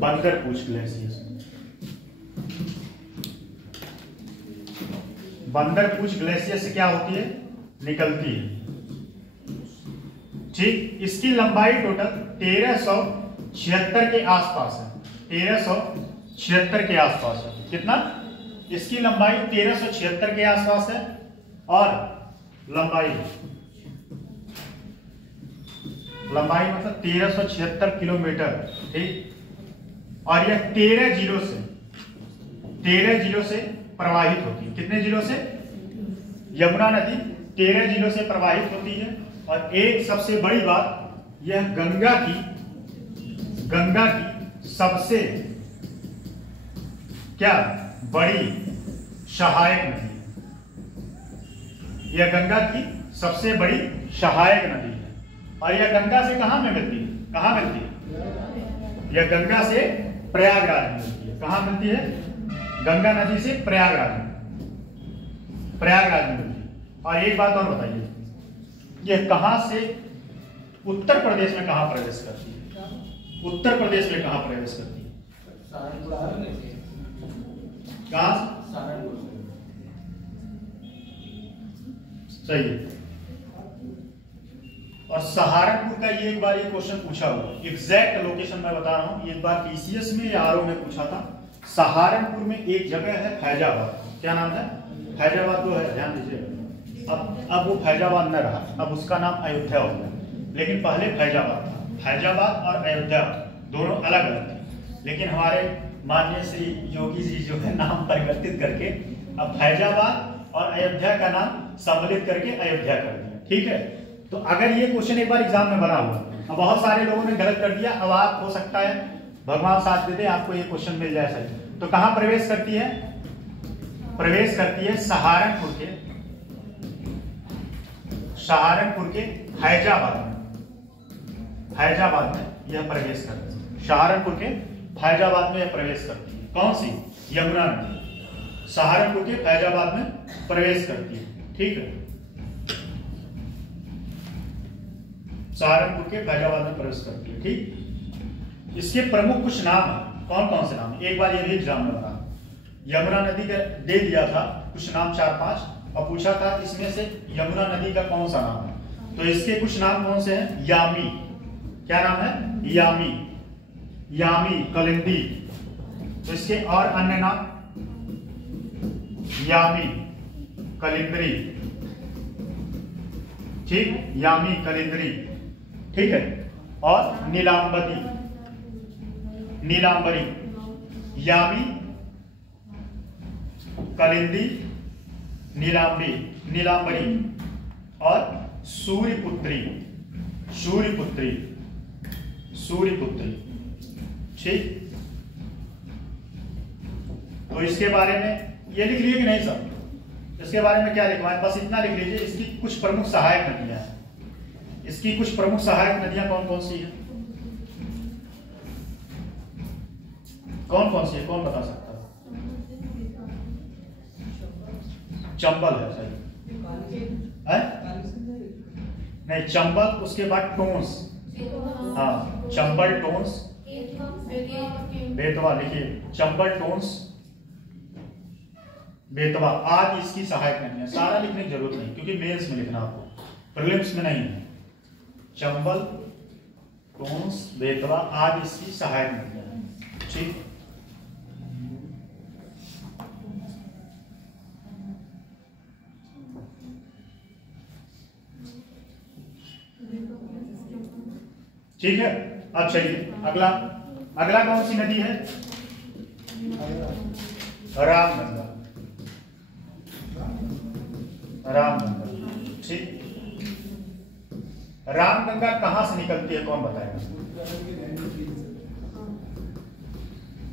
बंदरपूछ ग्लेशियर से। बंदरपूछ ग्लेशियर से क्या होती है? निकलती है। ठीक, इसकी लंबाई टोटल 1376 के आसपास है। 1376 के आसपास है। कितना? इसकी लंबाई 1376 के आसपास है। और लंबाई मतलब 1376 किलोमीटर। ठीक, और यह 13 जिलों से प्रवाहित होती है। कितने जिलों से? यमुना नदी 13 जिलों से प्रवाहित होती है। और एक सबसे बड़ी बात, यह गंगा की सबसे क्या बड़ी सहायक नदी है। यह गंगा की सबसे बड़ी सहायक नदी है। और यह गंगा से कहां मिलती है? यह गंगा से प्रयागराज में मिलती है। कहां मिलती है? गंगा नदी से प्रयागराज में मिलती है। और एक बात और बताइए, यह कहां से उत्तर प्रदेश में कहां प्रवेश करती है? उत्तर प्रदेश में कहां प्रवेश करती है? कहां? सही है। और सहारनपुर का ये एक बार ये क्वेश्चन पूछा हुआ, एग्जैक्ट लोकेशन मैं बता रहा हूं, एक बार पीसीएस में या आरओ में पूछा था। सहारनपुर में एक जगह है फैजाबाद। क्या नाम है? फैजाबाद तो है, ध्यान दीजिएगा। अब वो फैजाबाद न रहा, अब उसका नाम अयोध्या हो गया। लेकिन पहले फैजाबाद था। फैजाबाद और अयोध्या दोनों अलग अलग थे। लेकिन हमारे माननीय श्री योगी जी जो है नाम परिवर्तित करके अब फैजाबाद और अयोध्या का नाम सम्मिलित करके अयोध्या कर दिया। ठीक है, तो अगर ये क्वेश्चन एक बार एग्जाम में बना हुआ, अब बहुत सारे लोगों ने गलत कर दिया, अब आप हो सकता है भगवान साथ देते आपको ये क्वेश्चन मिल जाए सही। तो कहां प्रवेश करती है? सहारनपुर के फैजाबाद में यह प्रवेश करती है। सहारनपुर के फैजाबाद में यह प्रवेश करती है। कौन सी? यमुना नदी सहारनपुर के फैजाबाद में प्रवेश करती है। ठीक है, सहारनपुर के फैजाबाद में प्रवेश करती है। ठीक, इसके प्रमुख कुछ नाम है। कौन कौन से नाम? एक बार ये भी एग्जाम में बना, यमुना नदी का दे दिया था कुछ नाम 4-5 और पूछा था इसमें से यमुना नदी का कौन सा नाम है। तो इसके कुछ नाम कौन से हैं? यामी, क्या नाम है? यामी, कलिंदी। तो इसके और अन्य नाम यामी, कलिंद्री। ठीक, यामी, कलिंद्री। ठीक है, और नीलांबरी, यामी, कलिंदी, नीलांबरी और सूर्यपुत्री। ठीक, तो इसके बारे में ये लिख लीजिए कि नहीं सब? इसके बारे में क्या लिखवा है? बस इतना लिख लीजिए, इसकी कुछ प्रमुख सहायक नदियां हैं। इसकी कुछ प्रमुख सहायक नदियां कौन कौन सी हैं? कौन कौन सी है? कौन बता सकता है? चंबल है सही है? नहीं, चंबल, उसके बाद टोंस। हाँ, चंबल, टोंस, बेतवा। लिखिए, चंबल, टोंस, बेतवा आदि इसकी सहायक नदियां। सारा लिखने की जरूरत नहीं, क्योंकि मेंस में लिखना आपको, प्रीलिम्स में नहीं है। चंबल, टोंस, बेतवा आदि इसकी सहायक नदियां हैं। ठीक, ठीक है। अब चलिए अगला कौन सी नदी है? रामगंगा। ठीक, रामगंगा कहां से निकलती है? कौन बताएगा?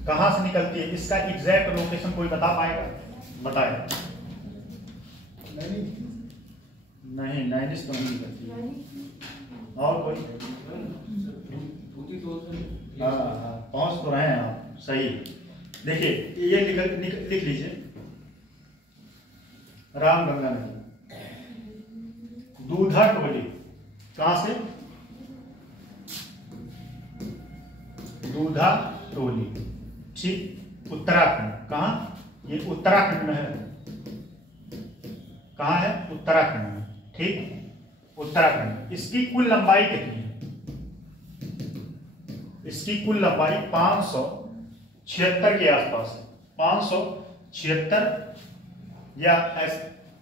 कहां से निकलती है? इसका एग्जैक्ट लोकेशन कोई बता पाएगा? बताएगा? नहीं, नैनीस तो नहीं निकलती। और कोई? पहुंच तो रहे हैं आप, सही। देखिए, ये लिख लीजिए, रामगंगा नदी, दूधा टोली। कहां से? दूधा टोली। ठीक, उत्तराखंड। कहां? ये उत्तराखंड में है। कहां है? उत्तराखंड में। ठीक, उत्तराखंड। इसकी कुल लंबाई कितनी है? इसकी कुल लंबाई 576 के आसपास है। 576 या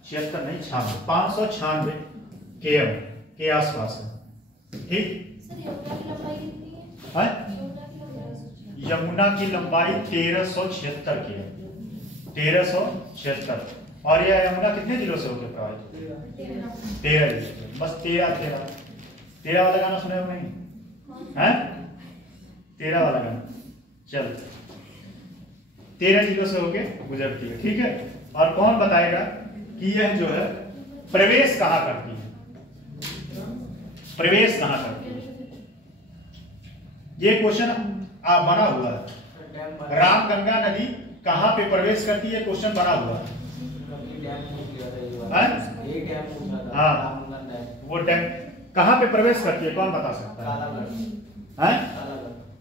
76 नहीं, 96, 596 km के आसपास है। ठीक, यमुना की लंबाई 1376 की है। 1376। और यह यमुना कितने जिलों से होकर प्रभावित? 13 जिलों। बस 13 वाला गाना सुने हो नहीं है? 13 वाला गाना। चलो, 13 जिलों से होके गुजरती है। ठीक है, और कौन बताएगा कि यह जो है प्रवेश कहां करती है? प्रवेश कहां करती है? ये क्वेश्चन आप बना हुआ है। रामगंगा नदी कहां पे प्रवेश करती है? क्वेश्चन बना हुआ है। हाँ, वो डैम कहां पे प्रवेश करती है? कौन बता सकता है?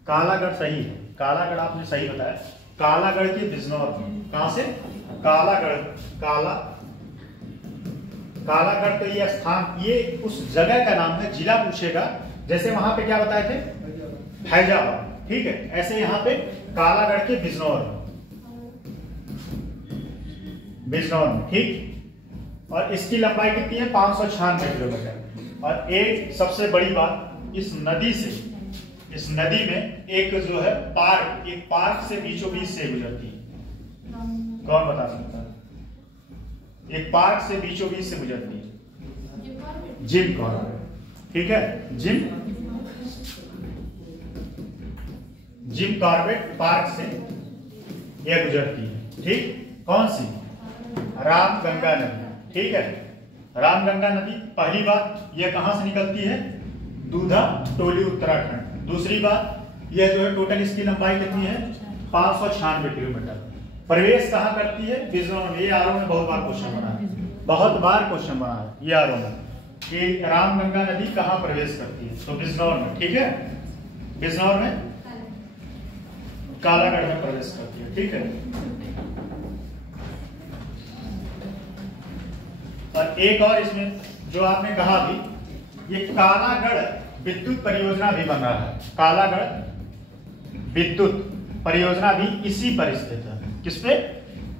कालागढ़ सही है। कालागढ़ आपने सही बताया। कालागढ़ के बिजनौर में। कहां से? कालागढ़। कालागढ़ तो ये स्थान, ये उस जगह का नाम है। जिला पूछेगा, जैसे वहां पे क्या बताए थे? फैजाबाद। ठीक है, ऐसे यहाँ पे कालागढ़ के बिजनौर में। ठीक, और इसकी लंबाई कितनी है? 596 किलोमीटर। और एक सबसे बड़ी बात, इस नदी में एक जो है पार्क से बीचों बीच से गुजरती है। कौन बता सकता है? एक पार्क से बीचों बीच से गुजरती है। Jim Corbett. ठीक है, जिम कॉर्बेट पार्क से यह गुजरती है। ठीक, कौन सी? रामगंगा नदी। ठीक है, रामगंगा नदी पहली बात यह कहां से निकलती है? दूधा टोली उत्तराखंड। दूसरी बात यह जो है टोटल इसकी लंबाई कितनी है? 596 किलोमीटर। प्रवेश कहां करती है? बिजनौर में। ये आरओ में बहुत बार क्वेश्चन बना है, बहुत बार क्वेश्चन बना है ये आरओ में कि रामगंगा नदी कहां प्रवेश करती है? तो बिजनौर में। ठीक है, बिजनौर में, कालागढ़ में प्रवेश करती है। ठीक है, और एक और इसमें जो आपने कहा भी, ये कालागढ़ विद्युत परियोजना भी बन रहा है। कालागढ़ विद्युत परियोजना भी इसी पर स्थित है। किस पे?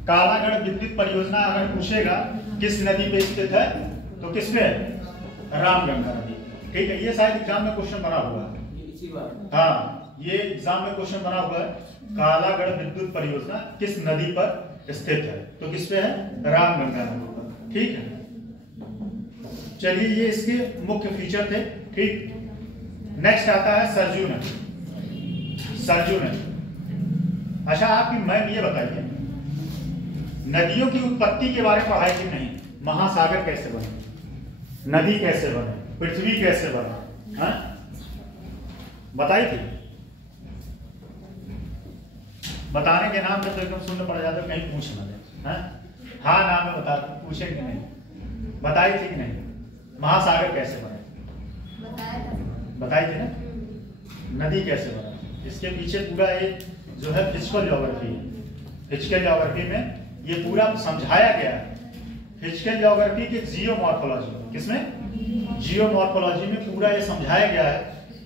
कालागढ़ विद्युत परियोजना अगर पूछेगा किस नदी पे स्थित है तो किस पे? रामगंगा नदी। ठीक है, ये शायद एग्जाम में क्वेश्चन बना हुआ है। हाँ, ये एग्जाम में क्वेश्चन बना हुआ है। कालागढ़ विद्युत परियोजना किस नदी पर स्थित है? तो किस पे है? रामगंगा नदी पर। ठीक है, चलिए ये इसके मुख्य फीचर थे। ठीक, नेक्स्ट आता है सरजू नदी। सरजू नदी। अच्छा, आपकी मैम ये बताइए, नदियों की उत्पत्ति के बारे में पढ़ाई कि नहीं? महासागर कैसे बने, नदी कैसे बने, पृथ्वी कैसे बना, हाँ बताई थी? बताने के नाम पे तो एकदम शून्य पड़ जाते, कहीं पूछ ना दे। हाँ नाम में बता, पूछे कि नहीं? बताई थी कि नहीं? महासागर कैसे बने? बताई थी ना? नदी कैसे बना? इसके पीछे पूरा एक जो है फिजिकल ज्योग्राफी है। फिजिकल ज्योग्राफी में ये पूरा समझाया गया है। फिजिकल ज्योग्राफी के जियोमॉर्फोलॉजी, किसमें? जियोमॉर्फोलॉजी में पूरा ये समझाया गया है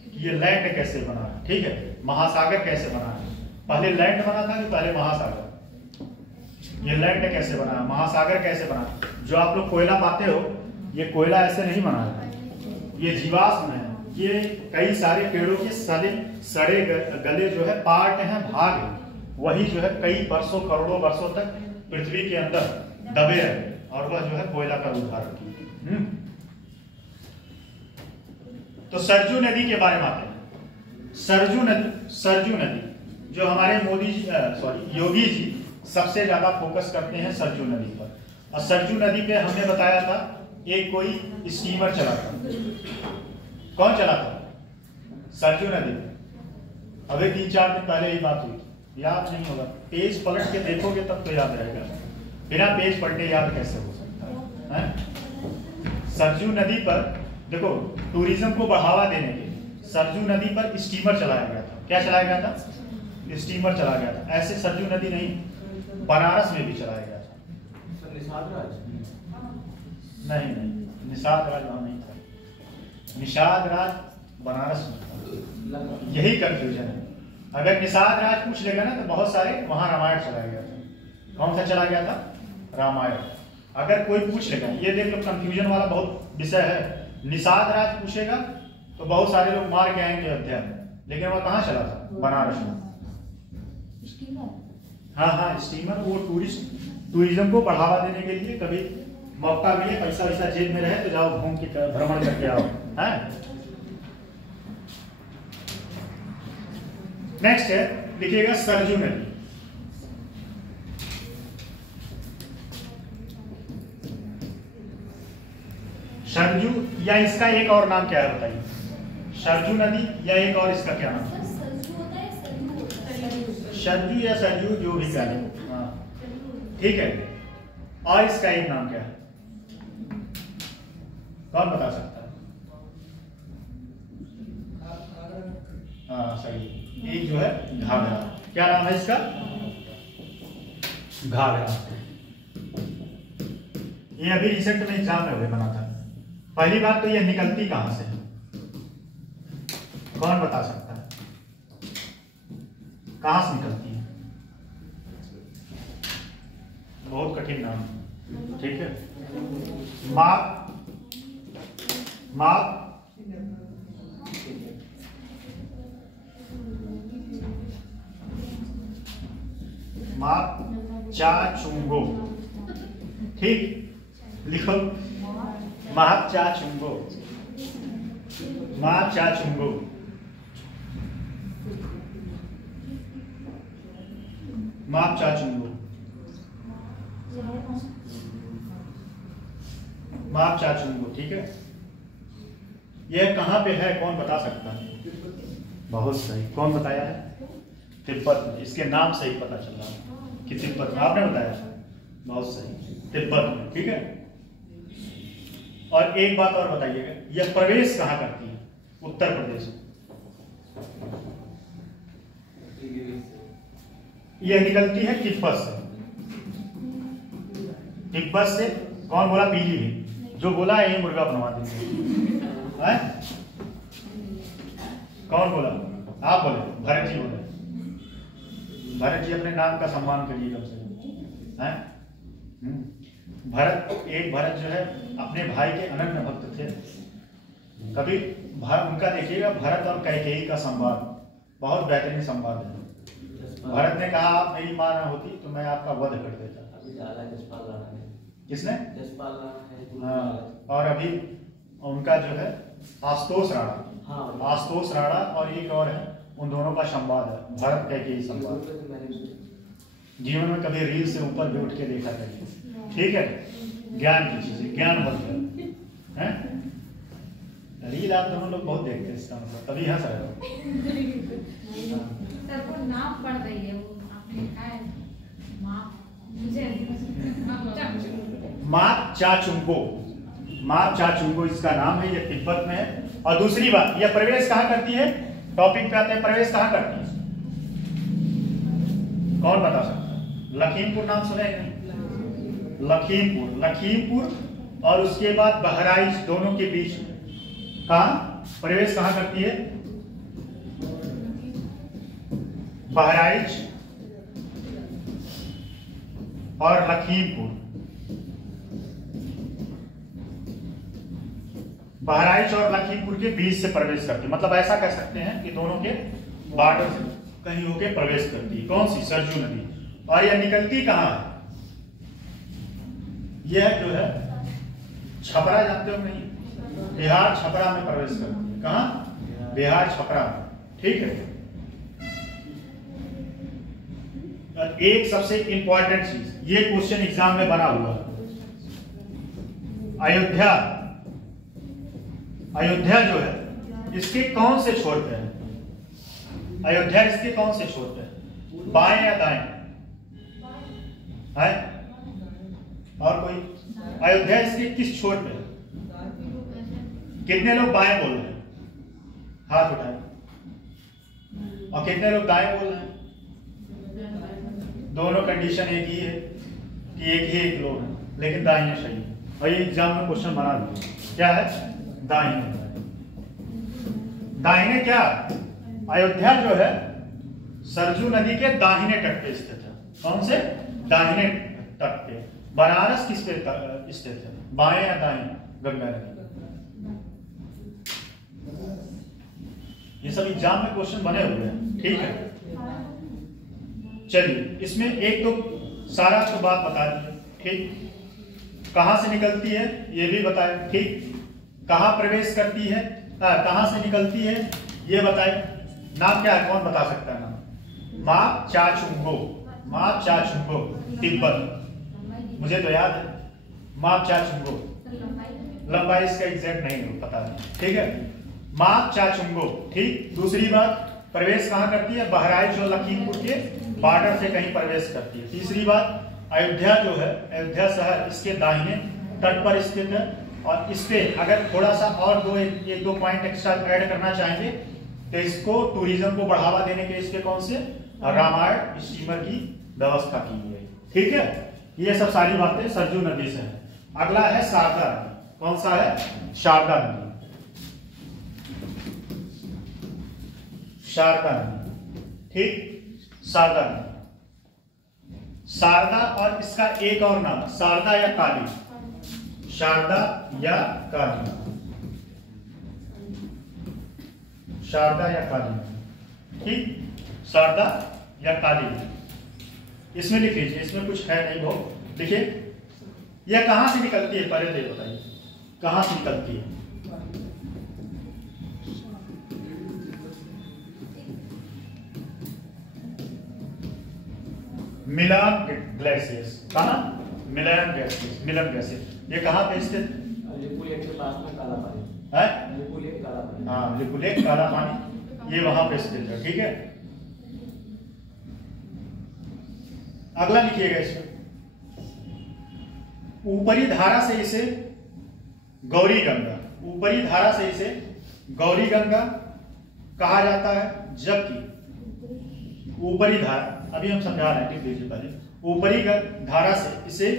कि ये लैंड कैसे बना है। ठीक है, महासागर कैसे बना है? पहले लैंड बना था कि पहले महासागर? ये लैंड कैसे बना, महासागर कैसे बना? जो आप लोग कोयला पाते हो, ये कोयला ऐसे नहीं बना है, ये जीवाश्म है। ये कई सारे पेड़ों के सड़े गले जो है पार्ट हैं, भाग है, वही जो है कई वर्षों करोड़ों वर्षों तक पृथ्वी के अंदर दबे रहे और वह जो है कोयला का रूप धारण किए। तो सरजू नदी के बारे में आते हैं। सरजू नदी जो हमारे योगी जी सबसे ज्यादा फोकस करते हैं सरजू नदी पर। और सरजू नदी पे हमने बताया था एक कोई स्टीमर चला था। कौन चला था? सरजू नदी। अभी 3-4 दिन पहले ही बात हुई, याद नहीं होगा? पेज पलट के देखोगे तब तो याद रहेगा, बिना पेज पलटे याद कैसे हो सकता है? सरजू नदी पर देखो, टूरिज्म को बढ़ावा देने के लिए सरजू नदी पर स्टीमर चलाया गया था। क्या चलाया गया था? स्टीमर चलाया गया था। ऐसे सरजू नदी नहीं, बनारस में भी चलाया गया था। निषाद राज? नहीं, निषाद राज वहां नहीं था। निषाद राज बनारस में था। यही कंफ्यूजन है। अगर निषाद राज पूछ लेगा ना तो बहुत सारे वहां रामायण चलाया गया था। कौन सा चला गया था? रामायण। अगर कोई पूछ लेगा, ये देख लो कंफ्यूजन वाला बहुत विषय है। निषाद राज पूछेगा तो बहुत सारे लोग मार के आएंगे अध्याय, लेकिन वह कहाँ चला था? बनारस में। हाँ, स्टीमर वो टूरिज्म को बढ़ावा देने के लिए, कभी मौका मिले, पैसा वैसा जेब में रहे तो जाओ घूम के भ्रमण करके आओ। नेक्स्ट है, लिखिएगा सरजू नदी। सरजू या इसका एक और नाम क्या है बताइए? सरजू नदी या एक और इसका क्या नाम है? सरजू या सरजू, जो भी कहें। हाँ ठीक है, और इसका एक नाम क्या है? कौन बता सकता है? हाँ सही, एक जो है घाघरा। क्या नाम है इसका? घाघरा। ये अभी रिसेंट में एग्जाम में बना था। पहली बात तो ये निकलती कहां से है? कौन बता सकता है? कहां से निकलती है? बहुत कठिन नाम, ठीक है। माप चा चुंगो, ठीक लिखो। माप चा चुंगो, माप चा चुंगो। माप चा चुंगो। मापचाचुंगो, ठीक है। यह कहाँ पे है, कौन बता सकता है? बहुत सही, कौन बताया है? तिब्बत में। इसके नाम से ही पता चल रहा है कि तिब्बत में, आपने बताया। बहुत सही, तिब्बत में, ठीक है। और एक बात और बताइएगा, यह प्रवेश कहाँ करती है? उत्तर प्रदेश में। यह निकलती है तिब्बत से। तिब्बत से कौन बोला? पीलीभीत। जो बोला है यही मुर्गा बनवा देंगे। कौन बोला? आप बोले, भरत जी बोले। भरत जी अपने नाम का सम्मान करिए कम से कम, हैं? भरत, एक भरत जो है अपने भाई के अनन्य भक्त थे। कभी उनका देखिएगा, भरत और कैकेयी का संवाद बहुत बेहतरीन संवाद है। भरत ने कहा आप मेरी मां ना होती तो मैं आपका वध कर देता। अभी डाला जसपाल राणा ने। किसने? जसपाल राणा है। हाँ, और अभी उनका जो है आशुतोष राणा। हाँ, आशुतोष राणा और एक और है, उन दोनों का संवाद है, भरत कैकेयी संवाद। जीवन में कभी रील से ऊपर भी उठ के देखा करिए, ठीक है। ज्ञान की चीजें, ज्ञान बंद है। रील आप दोनों लोग बहुत देखते हैं, इसका मतलब तभी हंस रहे हो। सर वो नाम पढ़ रही है, वो आपने कहा है मापचाचुंगो। मापचाचुंगो इसका नाम है, ये तिब्बत में है। और दूसरी बात, यह प्रवेश कहाँ करती है? टॉपिक पे आते हैं, प्रवेश कहाँ करती है? कौन बता सकता है? लखीमपुर नाम सुने हैं? लखीमपुर और उसके बाद बहराइच, दोनों के बीच में कहाँ प्रवेश कहाँ करती है? बहराइच और लखीमपुर। बहराइच और लखीमपुर के बीच से प्रवेश करती है, मतलब ऐसा कह सकते हैं कि दोनों के बॉर्डर से कहीं होके प्रवेश करती है। कौन सी? सरजू नदी। और यह निकलती कहाँ है? यह जो है छपरा, जानते हो नहीं? बिहार छपरा में प्रवेश करती है। कहाँ? बिहार छपरा में, ठीक है। एक सबसे इंपॉर्टेंट चीज, ये क्वेश्चन एग्जाम में बना हुआ है। अयोध्या, अयोध्या जो है इसके कौन से छोर पे है? अयोध्या इसके कौन से छोर पे है? बाएं या दाएं? है? और कोई? अयोध्या इसके किस छोर पे है? कितने लोग बाएं बोल रहे हैं? हाथ उठाए। और कितने लोग दाएं बोल रहे हैं? दोनों कंडीशन एक ही है कि एक ही एक लोग है, लेकिन दाहिने सही है। और ये एग्जाम में क्वेश्चन बना दिया, क्या है? दाहिने। दाहिने क्या? अयोध्या जो है सरजू नदी के दाहिने तट पे स्थित है। कौन से? दाहिने तट पे। बनारस किस पे स्थित है? बाएं या दाएं? गंगा नदी। ये सब एग्जाम में क्वेश्चन बने हुए हैं, ठीक है। चलिए, इसमें एक तो सारा तो बात बता दी, ठीक। कहां से निकलती है ये भी बताए, ठीक। कहां प्रवेश करती है, कहां से निकलती है ये बताए। नाम क्या है, कौन बता सकता है नाम? मापचाचुंगो। मापचाचुंगो, तिब्बत। मुझे तो याद है मापचाचुंगो। लंबाई इसका एग्जैक्ट नहीं पता है, ठीक है। मापचाचुंगो, ठीक। दूसरी बात, प्रवेश कहां करती है? बहराइच और लखीमपुर के बॉर्डर से कहीं प्रवेश करती है। तीसरी बात, अयोध्या जो है, अयोध्या शहर इसके दाहिने तट पर स्थित है। और इस पे अगर थोड़ा सा और एक दो पॉइंट एक्स्ट्रा ऐड करना चाहेंगे तो इसको टूरिज्म को बढ़ावा देने के इसके कौन से रामायण स्टीमर की व्यवस्था की है, ठीक है। ये सब सारी बातें सरजू नदी से है। अगला है शारदा नदी। कौन सा है? शारदा नदी। शारदा नदी, ठीक। शारदा नदी, शारदा और इसका एक और नाम शारदा या काली। शारदा या काली, शारदा या काली, ठीक। शारदा या काली, इसमें लिख लीजिए, इसमें कुछ है नहीं बहुत। देखिए यह कहां से निकलती है, पहले तो बताइए कहां से निकलती है। मिलन ग्लेशियर्स। कहां? मिलन ग्लेशियर्स। मिलन ग्लेशियर ये कहां पे स्थित? हाँ लिखो लेक, काला पानी ये वहां पे स्थित है। ठीक है, अगला लिखिएगा इसमें, ऊपरी धारा से इसे गौरी गंगा, ऊपरी धारा से इसे गौरी गंगा कहा जाता है, जबकि ऊपरी धारा, अभी हम समझा रहे हैं, ठीक पहले, ऊपरी धारा से इसे,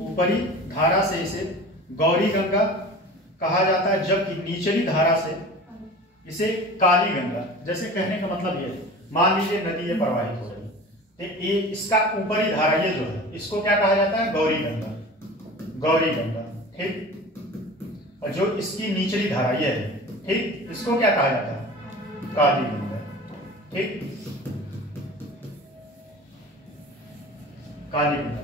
ऊपरी धारा से इसे गौरी गंगा कहा जाता है, जबकि निचली धारा से इसे काली गंगा। जैसे कहने का मतलब ये, मान लीजिए नदी ये प्रवाहित हो रही है, तो ये इसका ऊपरी धारा ये जो है इसको क्या कहा जाता है, गौरी गंगा, गौरी गंगा। ठीक, और जो इसकी निचली धारा ये है, ठीक, इसको क्या कहा जाता है, काली गंगा। ठीक, काली गंगा,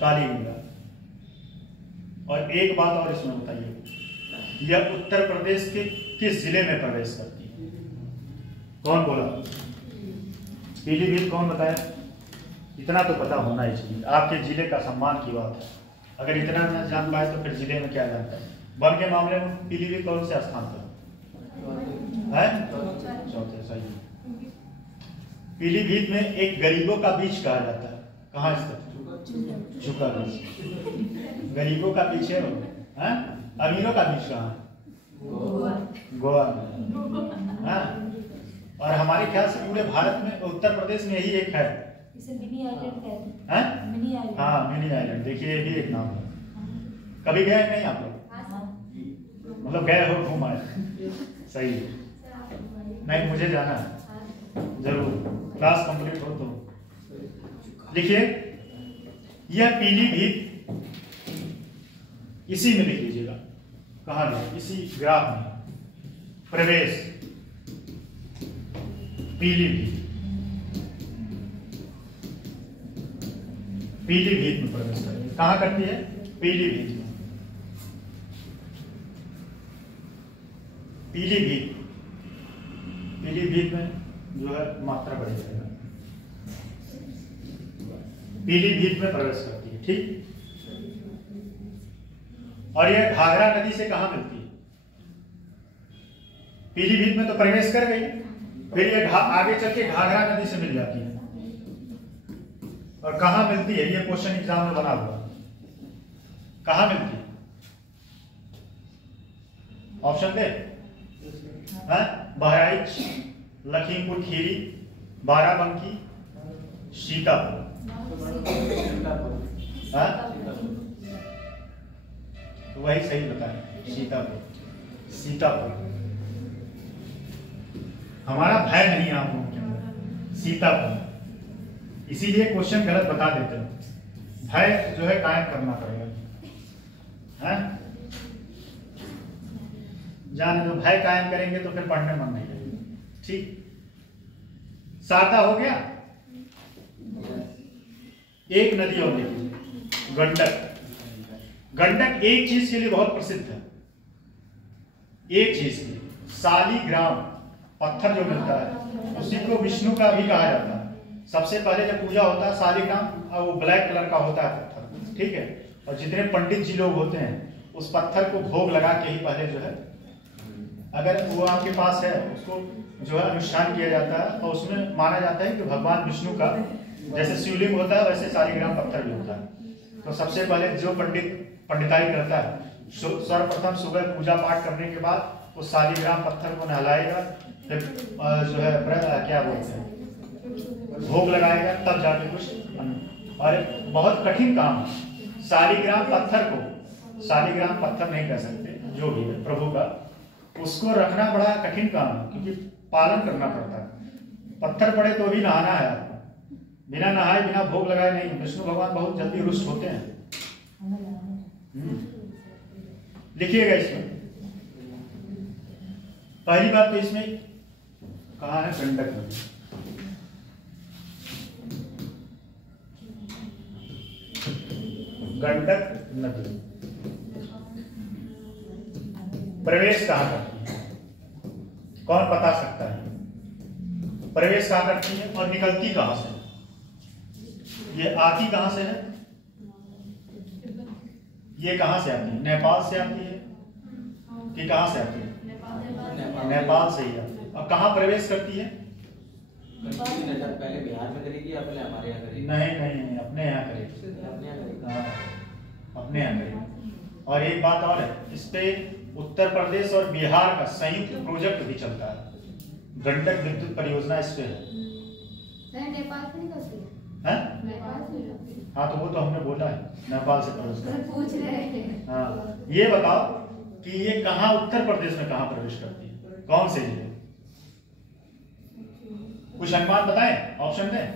काली गंगा। और एक बात और इसमें बताइए, यह उत्तर प्रदेश के किस जिले में प्रवेश करती है? कौन बोला? पीलीभीत। कौन बताया? इतना तो पता होना ही चाहिए, आपके जिले का सम्मान की बात है। अगर इतना न जान पाए तो फिर जिले में क्या जानता है। वन के मामले में पीलीभीत कौन से स्थान पर है? चौथे। सही। पीलीभीत में एक गरीबों का बीच कहा जाता है, कहाँ स्थित? चुका बीच। गरीबों का बीच है वो, है? अमीरों का बीच कहाँ? गोवा में। हाँ, और हमारे ख्याल से पूरे भारत में उत्तर प्रदेश में यही एक है, इसे मिनी आइलैंड कहते हैं? हैं। Mini island. हाँ, मिनी आइलैंड। देखिए ये भी एक नाम है। कभी गए नहीं आप लोग? मतलब गए हो, घूम आए? सही है। नहीं, मुझे जाना है जरूर, क्लास कंप्लीट हो तो। लिखिए, यह पीलीभीत, इसी में लिख लीजिएगा, कहाँ लिखा? इसी ग्राफ में, प्रवेश पीलीभीत, पीलीभीत में प्रवेश करती है। कहाँ करती है? पीलीभीत में। पीलीभीत, पीलीभीत में जो है मात्रा बढ़ जाएगा, पीलीभीत में प्रवेश करती है। ठीक, और यह घाघरा नदी से कहां मिलती है? पीलीभीत में तो प्रवेश कर गई, फिर ये आगे चल के घाघरा नदी से मिल जाती है। और कहां मिलती है? ये क्वेश्चन एग्जाम में बना हुआ, कहां मिलती है? ऑप्शन दे? बहराइच, लखीमपुर खीरी, बाराबंकी, सीतापुर। तो वही सही बताया, सीतापुर। सीतापुर। हमारा भय नहीं आप लोगों के अंदर, सीतापुर। इसीलिए क्वेश्चन गलत बता देते हैं। भय जो है कायम करना पड़ेगा, है? जाने दो, भय कायम करेंगे तो फिर पढ़ने मन नहीं लगेगा। ठीक, शारदा हो गया। एक नदी और देखिए, गंडक। गंडक एक चीज के लिए बहुत प्रसिद्ध है, एक चीज के लिए, शालिग्राम पत्थर जो मिलता है उसी को विष्णु का भी कहा जाता है। सबसे पहले जब पूजा होता है शालिग्राम, और वो ब्लैक कलर का होता है पत्थर, ठीक है। और जितने पंडित जी लोग होते हैं उस पत्थर को भोग लगा के ही पहले जो है, अगर वो आपके पास है, उसको जो है अनुष्ठान किया जाता है। और उसमें माना जाता है कि भगवान विष्णु का जैसे शिवलिंग होता है वैसे शालिग्राम पत्थर भी होता है। तो सबसे पहले जो पंडिताई करता है, सर्वप्रथम सुबह पूजा पाठ करने के बाद उस शालिग्राम पत्थर को नहलाएगा, फिर जो है क्या बोलते हैं, भोग लगाएगा, तब जाके कुछ। और बहुत कठिन काम है शालिग्राम पत्थर को, शालिग्राम पत्थर नहीं कह सकते, जो भी है प्रभु का, उसको रखना बड़ा कठिन काम है, क्योंकि पालन करना पड़ता है। पत्थर पड़े तो भी नहाना है आपको, बिना नहाए बिना भोग लगाए नहीं। विष्णु भगवान बहुत जल्दी रुष्ट होते हैं। लिखिएगा इसमें, पहली बात तो इसमें कहाँ है? गंडक नदी। गंडक नदी प्रवेश कहाँ करती है? कौन बता सकता है? प्रवेश कहाँ करती है और निकलती कहाँ से? ये आती कहाँ से है? ये कहाँ से आती है? नेपाल से आती है कि कहाँ से आती है? नेपाल से ही आती है। और कहाँ प्रवेश करती है? पहले बिहार में करेगी या पहले हमारे यहाँ करेगी? नहीं नहीं, अपने यहाँ करेगी। हाँ, अपने यहाँ करेगी। और एक बात और है, इस पे उत्तर प्रदेश और बिहार का संयुक्त प्रोजेक्ट भी चलता है, गंडक विद्युत परियोजना इस पे है। नेपाल से निकलती है? हैं? नेपाल से निकलती है। हाँ, तो वो तो हमने बोला है नेपाल से प्रवेश करती है। पूछ रहे हैं। हाँ, ये बताओ कि ये कहाँ उत्तर प्रदेश में कहाँ प्रवेश करती है, कौन से जिले? कुछ अनुमान बताएं, ऑप्शन दें।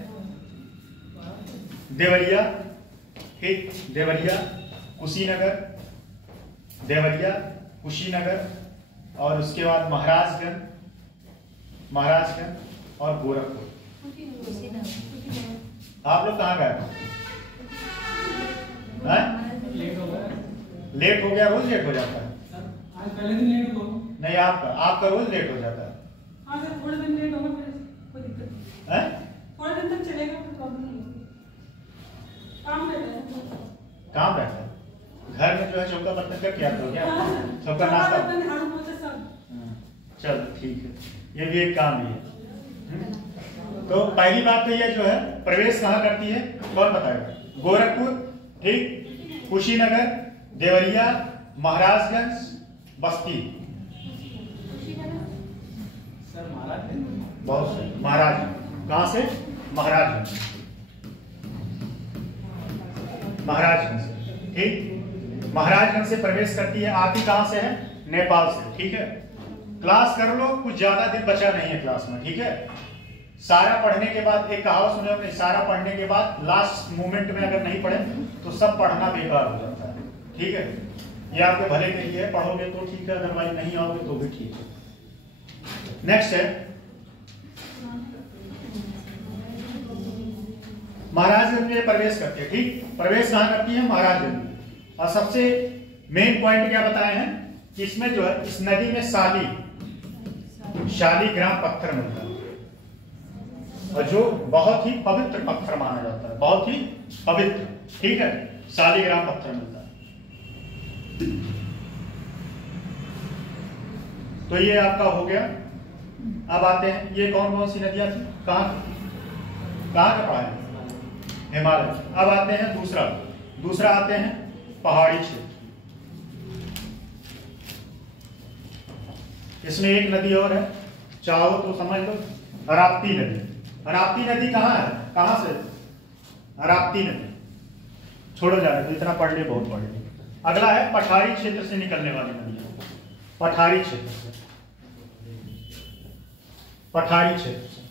देवरिया, ठीक, देवरिया, कुशीनगर, देवरिया, कुशीनगर, और उसके बाद महाराजगंज और गोरखपुर। आप लोग कहाँ गए? लेट हो गया, रोज लेट हो जाता है। आज पहले दिन लेट हो। नहीं, आपका रोज लेट हो जाता है। हाँ सर, थोड़े दिन लेट होगा, कोई दिक्कत नहीं। हैं? थोड़े दिन तक चलेगा, कोई प्रॉब्लम नहीं होगी। काम रहता है। काम रहता है। घर में जो है चौका बर्तन करके आते हो क्या? चौका नाश्ता। झाड़ू पोछा सब। चल ठीक है, ये भी एक काम ही है। तो पहली बात तो ये जो है प्रवेश कहाँ करती है, कौन बताएगा? गोरखपुर, ठीक, कुशीनगर, देवरिया, महाराजगंज, बस्ती। सर महाराजगंज। बहुत सही, महाराज। कहाँ से? महाराजगंज। महाराजगंज से, ठीक, महाराजगंज से प्रवेश करती है। आती कहाँ से है? नेपाल से, ठीक है। क्लास कर लो, कुछ ज्यादा दिन बचा नहीं है क्लास में, ठीक है। सारा पढ़ने के बाद, एक कहावत सुने होंगे, सारा पढ़ने के बाद लास्ट मोमेंट में अगर नहीं पढ़े तो सब पढ़ना बेकार हो जाता है, ठीक है। ये आपके भले के लिए है, पढ़ोगे तो ठीक है, अदरवाइज नहीं आओगे तो भी ठीक है। नेक्स्ट है महाराजगंज में प्रवेश करती है, ठीक। प्रवेश कहाँ करती है? महाराजगंज में। और सबसे मेन पॉइंट क्या बताए हैं कि इसमें जो है, इस नदी में शालीग्राम पत्थर मिलता है, और जो बहुत ही पवित्र पत्थर माना जाता है, बहुत ही पवित्र, ठीक है, शालीग्राम पत्थर मिलता है। तो ये आपका हो गया। अब आते हैं, ये कौन कौन सी नदियां थी, कहाँ का पढ़ा है? हिमालय। अब आते हैं दूसरा आते हैं पहाड़ी क्षेत्र। इसमें एक नदी और है, चाहो तो समझ लो, अराप्ती नदी। अराप्ती नदी कहाँ है? कहाँ से? अराप्ती नदी। छोड़ो जाने तो, इतना पढ़ लिए, बहुत पढ़ लिए। अगला है पठारी क्षेत्र से निकलने वाली नदी। पठारी क्षेत्र से, पठारी क्षेत्र से।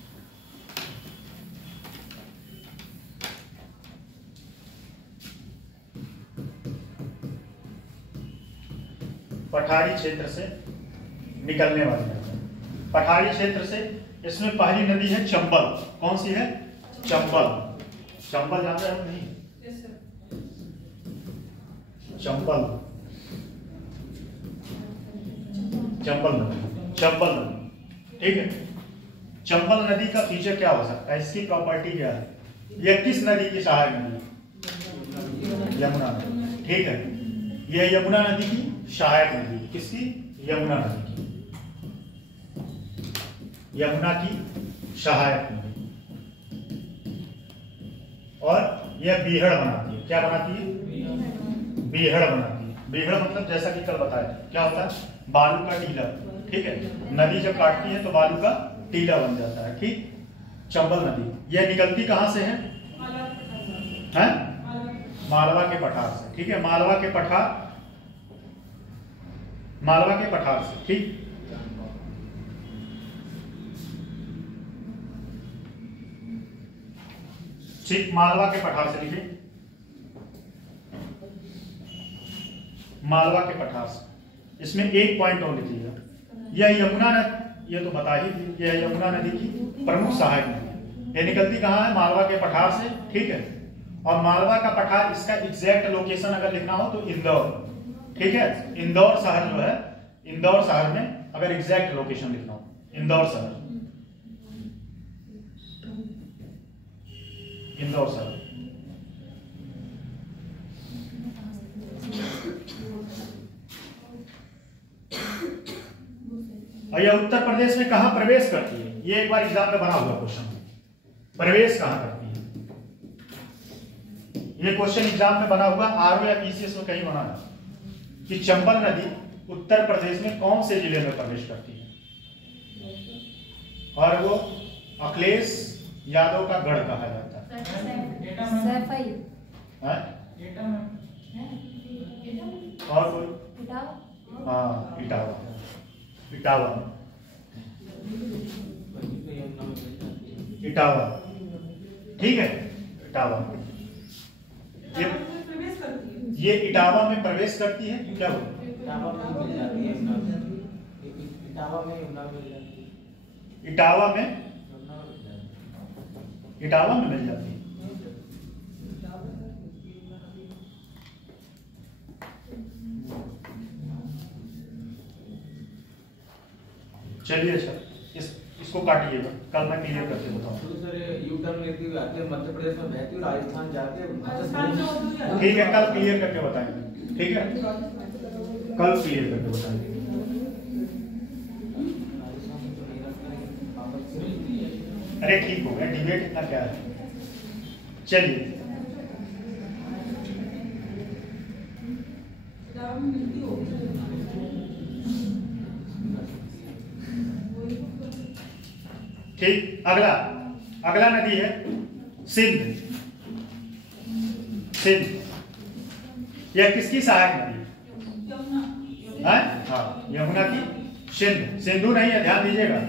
पठारी क्षेत्र से निकलने वाली नदी। पठारी क्षेत्र से, इसमें पहली नदी है चंबल। कौन सी है? चंबल। चंबल जानते हैं नहीं? चंबल नदी, ठीक है। चंबल नदी का फीचर क्या हो सकता है, इसकी प्रॉपर्टी क्या है? यह किस नदी की सहायक नदी है? यमुना नदी, ठीक है। यह यमुना नदी की सहायक नदी। किसकी? यमुना नदी की। यमुना की सहायक नदी। और यह बीहड़ बनाती है। क्या बनाती है? बीहड़ बनाती है। बीहड़ मतलब जैसा कि कल बताया, क्या होता है? बालू का टीला, ठीक है। नदी जब काटती है तो बालू का टीला बन जाता है, ठीक। चंबल नदी यह निकलती कहां से है? मालवा के पठार से, ठीक है। मालवा के पठार से, ठीक। ठीक, मालवा के पठार से लिखिए, मालवा के पठार से। इसमें एक पॉइंट और लिखिएगा, यह यमुना नदी, यह तो बता ही दी, यह यमुना नदी की प्रमुख सहायक नदी है। यह निकलती कहाँ है? मालवा के पठार से, ठीक है। और मालवा का पठार, इसका एग्जैक्ट लोकेशन अगर लिखना हो तो इंदौर, ठीक है। इंदौर शहर जो है, इंदौर शहर में अगर एग्जैक्ट लोकेशन लिखना हो, इंदौर शहर, इंदौर शहर। और यह उत्तर प्रदेश में कहाँ प्रवेश करती है? ये एक बार एग्जाम में बना हुआ क्वेश्चन, प्रवेश कहाँ करती है? ये क्वेश्चन एग्जाम में बना हुआ, आरओ या पीसीएस में कहीं बना है कि चंबल नदी उत्तर प्रदेश में कौन से जिले में प्रवेश करती है? और वो अखिलेश यादव का गढ़ कहा जाता है। सैफई हैं? और कोई? हाँ, इटावा। इटावा इटावा, ठीक है, इटावा। प्रवेश करती है। ये इटावा में प्रवेश करती है, क्या बोल? इटावा में मिल जाती है यमुना में। इटावा में यमुना मिल जाती है। इटावा में, यमुना मिल जाती है। इटावा में मिल जाती है। चलिए अच्छा, इसको काटिएगा, कल मैं क्लियर करके बताऊँ। तो सर यू टर्न लेती हुई आती है, मध्य प्रदेश में बहती हुई राजस्थान जाती है, राजस्थान से होती हुई आती ठीक है, कल क्लियर करके बताएंगे, ठीक है, कल क्लियर करके बताएंगे। राजस्थान से तो नहीं रखता है, वापस से मिलती है। अरे ठीक हो गया, डिबेट इतना क्या है। चलिए इटावा में मिलती होगी। ठीक, अगला नदी है सिंध। सिंध यह किसकी सहायक नदी है? हाँ, यमुना की। सिंधु नहीं है, ध्यान दीजिएगा,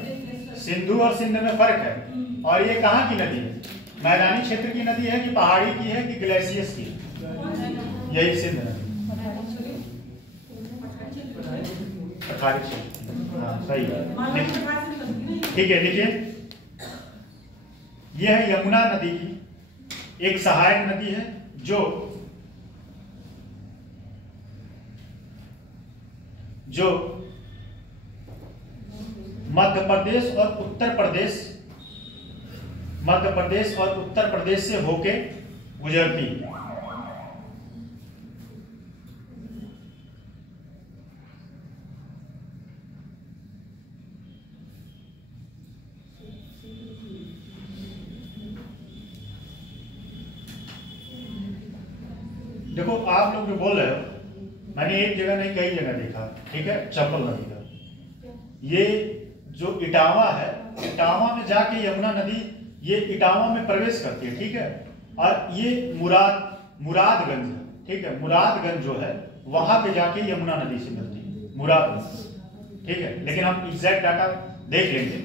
सिंधु और सिंध में फर्क है। और ये कहाँ की नदी है? मैदानी क्षेत्र की नदी है कि पहाड़ी की है कि ग्लेशियर्स की? यही सिंध नदी, पठारी क्षेत्र। हाँ सही है, ठीक है। लिखिए, यह है यमुना नदी की एक सहायक नदी है जो मध्य प्रदेश और उत्तर प्रदेश से होके गुजरती है। देखो आप लोग जो बोल रहे हो, मैंने एक जगह नहीं कई जगह देखा, ठीक है, चंबल नदी का। ये जो इटावा है, इटावा में जाके यमुना नदी ये इटावा में प्रवेश करती है, ठीक है। और ये मुरादगंज, ठीक है, मुरादगंज जो है वहां पे जाके यमुना नदी से मिलती है, मुरादगंज, ठीक है। लेकिन हम एग्जैक्ट डाटा देख लेंगे,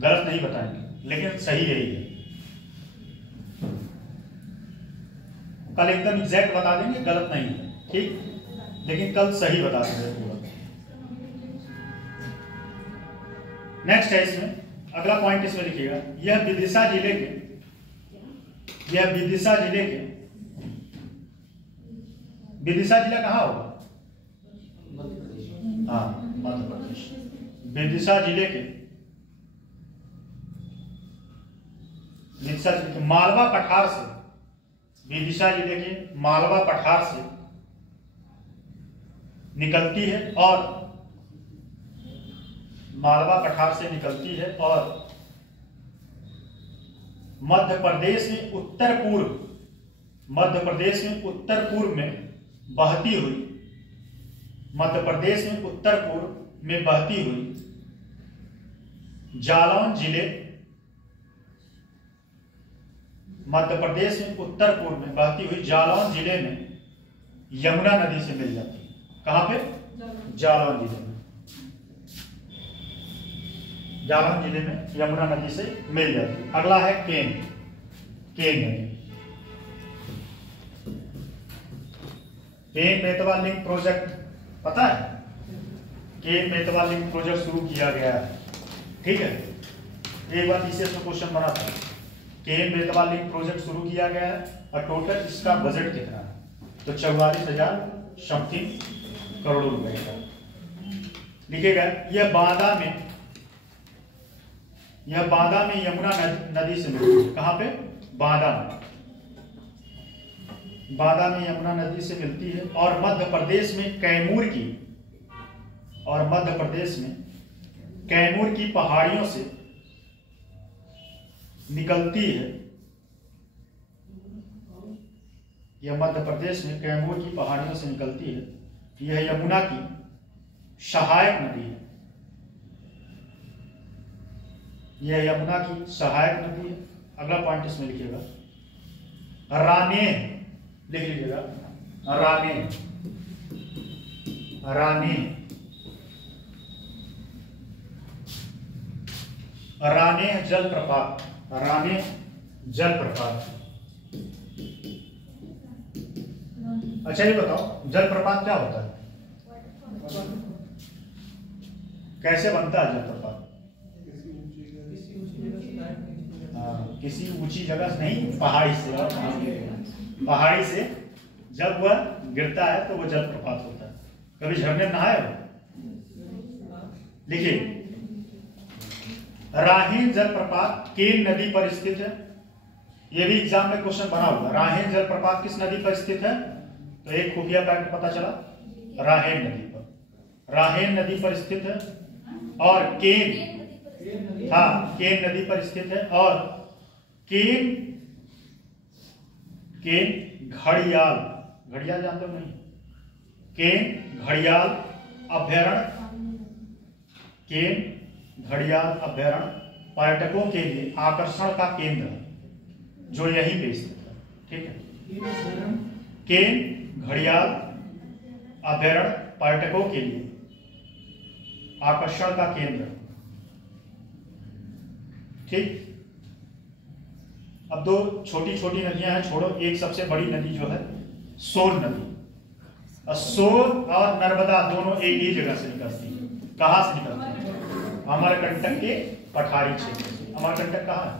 गलत नहीं बताएंगे, लेकिन सही यही है। कल एकदम एग्जैक्ट बता देंगे, गलत नहीं है, ठीक, लेकिन कल सही बता देंगे पूरा। नेक्स्ट है इसमें, अगला पॉइंट इसमें लिखिएगा, यह विदिशा जिले के विदिशा जिला कहाँ होगा? मध्य प्रदेश। हाँ, मध्य प्रदेश। विदिशा जिले के मालवा पठार से, विदिशा जिले के मालवा पठार से निकलती है और मध्य प्रदेश में उत्तर पूर्व में बहती हुई जालौन जिले, जालौन जिले में यमुना नदी से मिल जाती है। कहां पे? जालौन जिले में, जालौन जिले में यमुना नदी से मिल जाती है। अगला है केन नदी। केन बेतवा लिंक प्रोजेक्ट पता है? केन बेतवा लिंक प्रोजेक्ट शुरू किया गया है, ठीक है। एक बार पीसीएस में क्वेश्चन बना था, केन बेतवा लिंक प्रोजेक्ट शुरू किया गया है और टोटल इसका बजट कितना है? तो 44,000 समथिंग करोड़ रुपए का। लिखेगा, यह बांदा में यमुना नदी से मिलती है। कहां पे? बांदा में यमुना नदी से मिलती है और मध्य प्रदेश में कैमूर की पहाड़ियों से निकलती है। यह मध्य प्रदेश में कैमूर की पहाड़ियों से निकलती है। यह यमुना की सहायक नदी है। यह यमुना की सहायक नदी है। अगला पॉइंट इसमें लिखिएगा, रानेह लिख लीजिएगा, रानेह, रानेह, रानेह जलप्रपात, रानेह जलप्रपात। अच्छा ये बताओ जलप्रपात क्या होता है, कैसे बनता है जलप्रपात? किसी ऊंची जगह से नहीं, पहाड़ी से, और पहाड़ी से जब वह गिरता है तो वह जलप्रपात होता है। कभी झरने में नहाए हो? देखिए, राहेन जलप्रपात केन नदी पर स्थित है। यह भी एग्जाम में क्वेश्चन बना हुआ। राहेन जलप्रपात किस नदी पर स्थित है? तो एक खुफिया फैक्ट पता चला, राहेन नदी पर, राहेन नदी पर स्थित है। और केन, हाँ केन नदी पर स्थित है। और केन, केन घड़ियाल, घड़ियाल जानते हो नहीं? केन घड़ियाल अभ्यारण्य, केन घड़ियाल अभ्यारण्य पर्यटकों के लिए आकर्षण का केंद्र है, जो यहीं पे स्थित है। ठीक है, केन घड़ियाल अभ्यारण्य पर्यटकों के लिए आकर्षण का केंद्र। ठीक, अब दो छोटी छोटी नदियां हैं, छोड़ो। एक सबसे बड़ी नदी जो है सोन नदी। सोन और नर्मदा दोनों एक ही जगह से निकलती है। कहां से निकलती है? अमरकंटक के पठारी क्षेत्र से। अमरकंटक कहाँ है?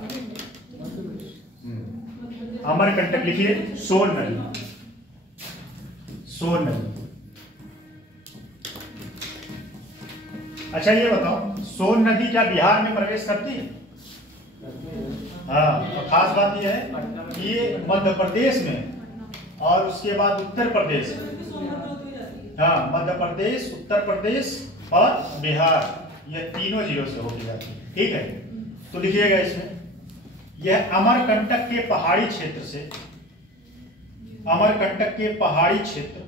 अमरकंटक लिखिए, सोन नदी, सोन नदी। अच्छा ये बताओ, सोन नदी क्या बिहार में प्रवेश करती है? हाँ, तो खास बात यह है कि ये मध्य प्रदेश में और उसके बाद उत्तर प्रदेश, हाँ मध्य प्रदेश, उत्तर प्रदेश और बिहार, ये तीनों जिलों से होके जाती है। ठीक है, तो लिखिएगा इसमें, यह अमरकंटक के पहाड़ी क्षेत्र से, अमरकंटक के पहाड़ी क्षेत्र,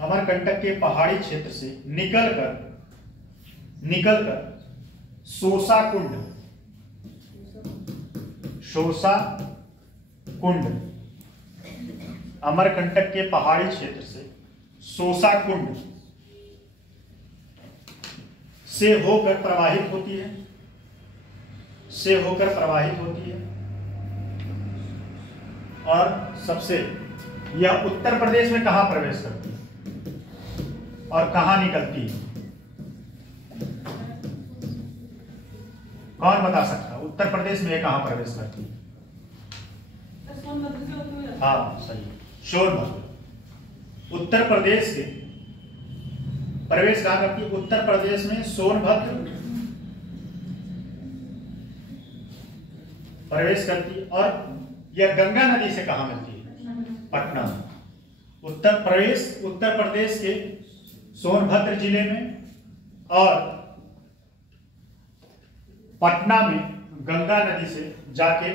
अमरकंटक के पहाड़ी क्षेत्र से निकलकर सोसा कुंड, सोसा कुंड, अमरकंटक के पहाड़ी क्षेत्र से सोसा कुंड से होकर प्रवाहित होती है, से होकर प्रवाहित होती है। और सबसे, यह उत्तर प्रदेश में कहां प्रवेश करती है और कहां निकलती है? कौन बता सकता? उत्तर प्रदेश में कहां प्रवेश करती है? हाँ सही, सोनभद्र। उत्तर प्रदेश के प्रवेश कहां करती है? उत्तर प्रदेश में सोनभद्र प्रवेश करती है। और यह गंगा नदी से कहां मिलती है? पटना में। उत्तर प्रदेश के सोनभद्र जिले में और पटना में गंगा नदी से जाके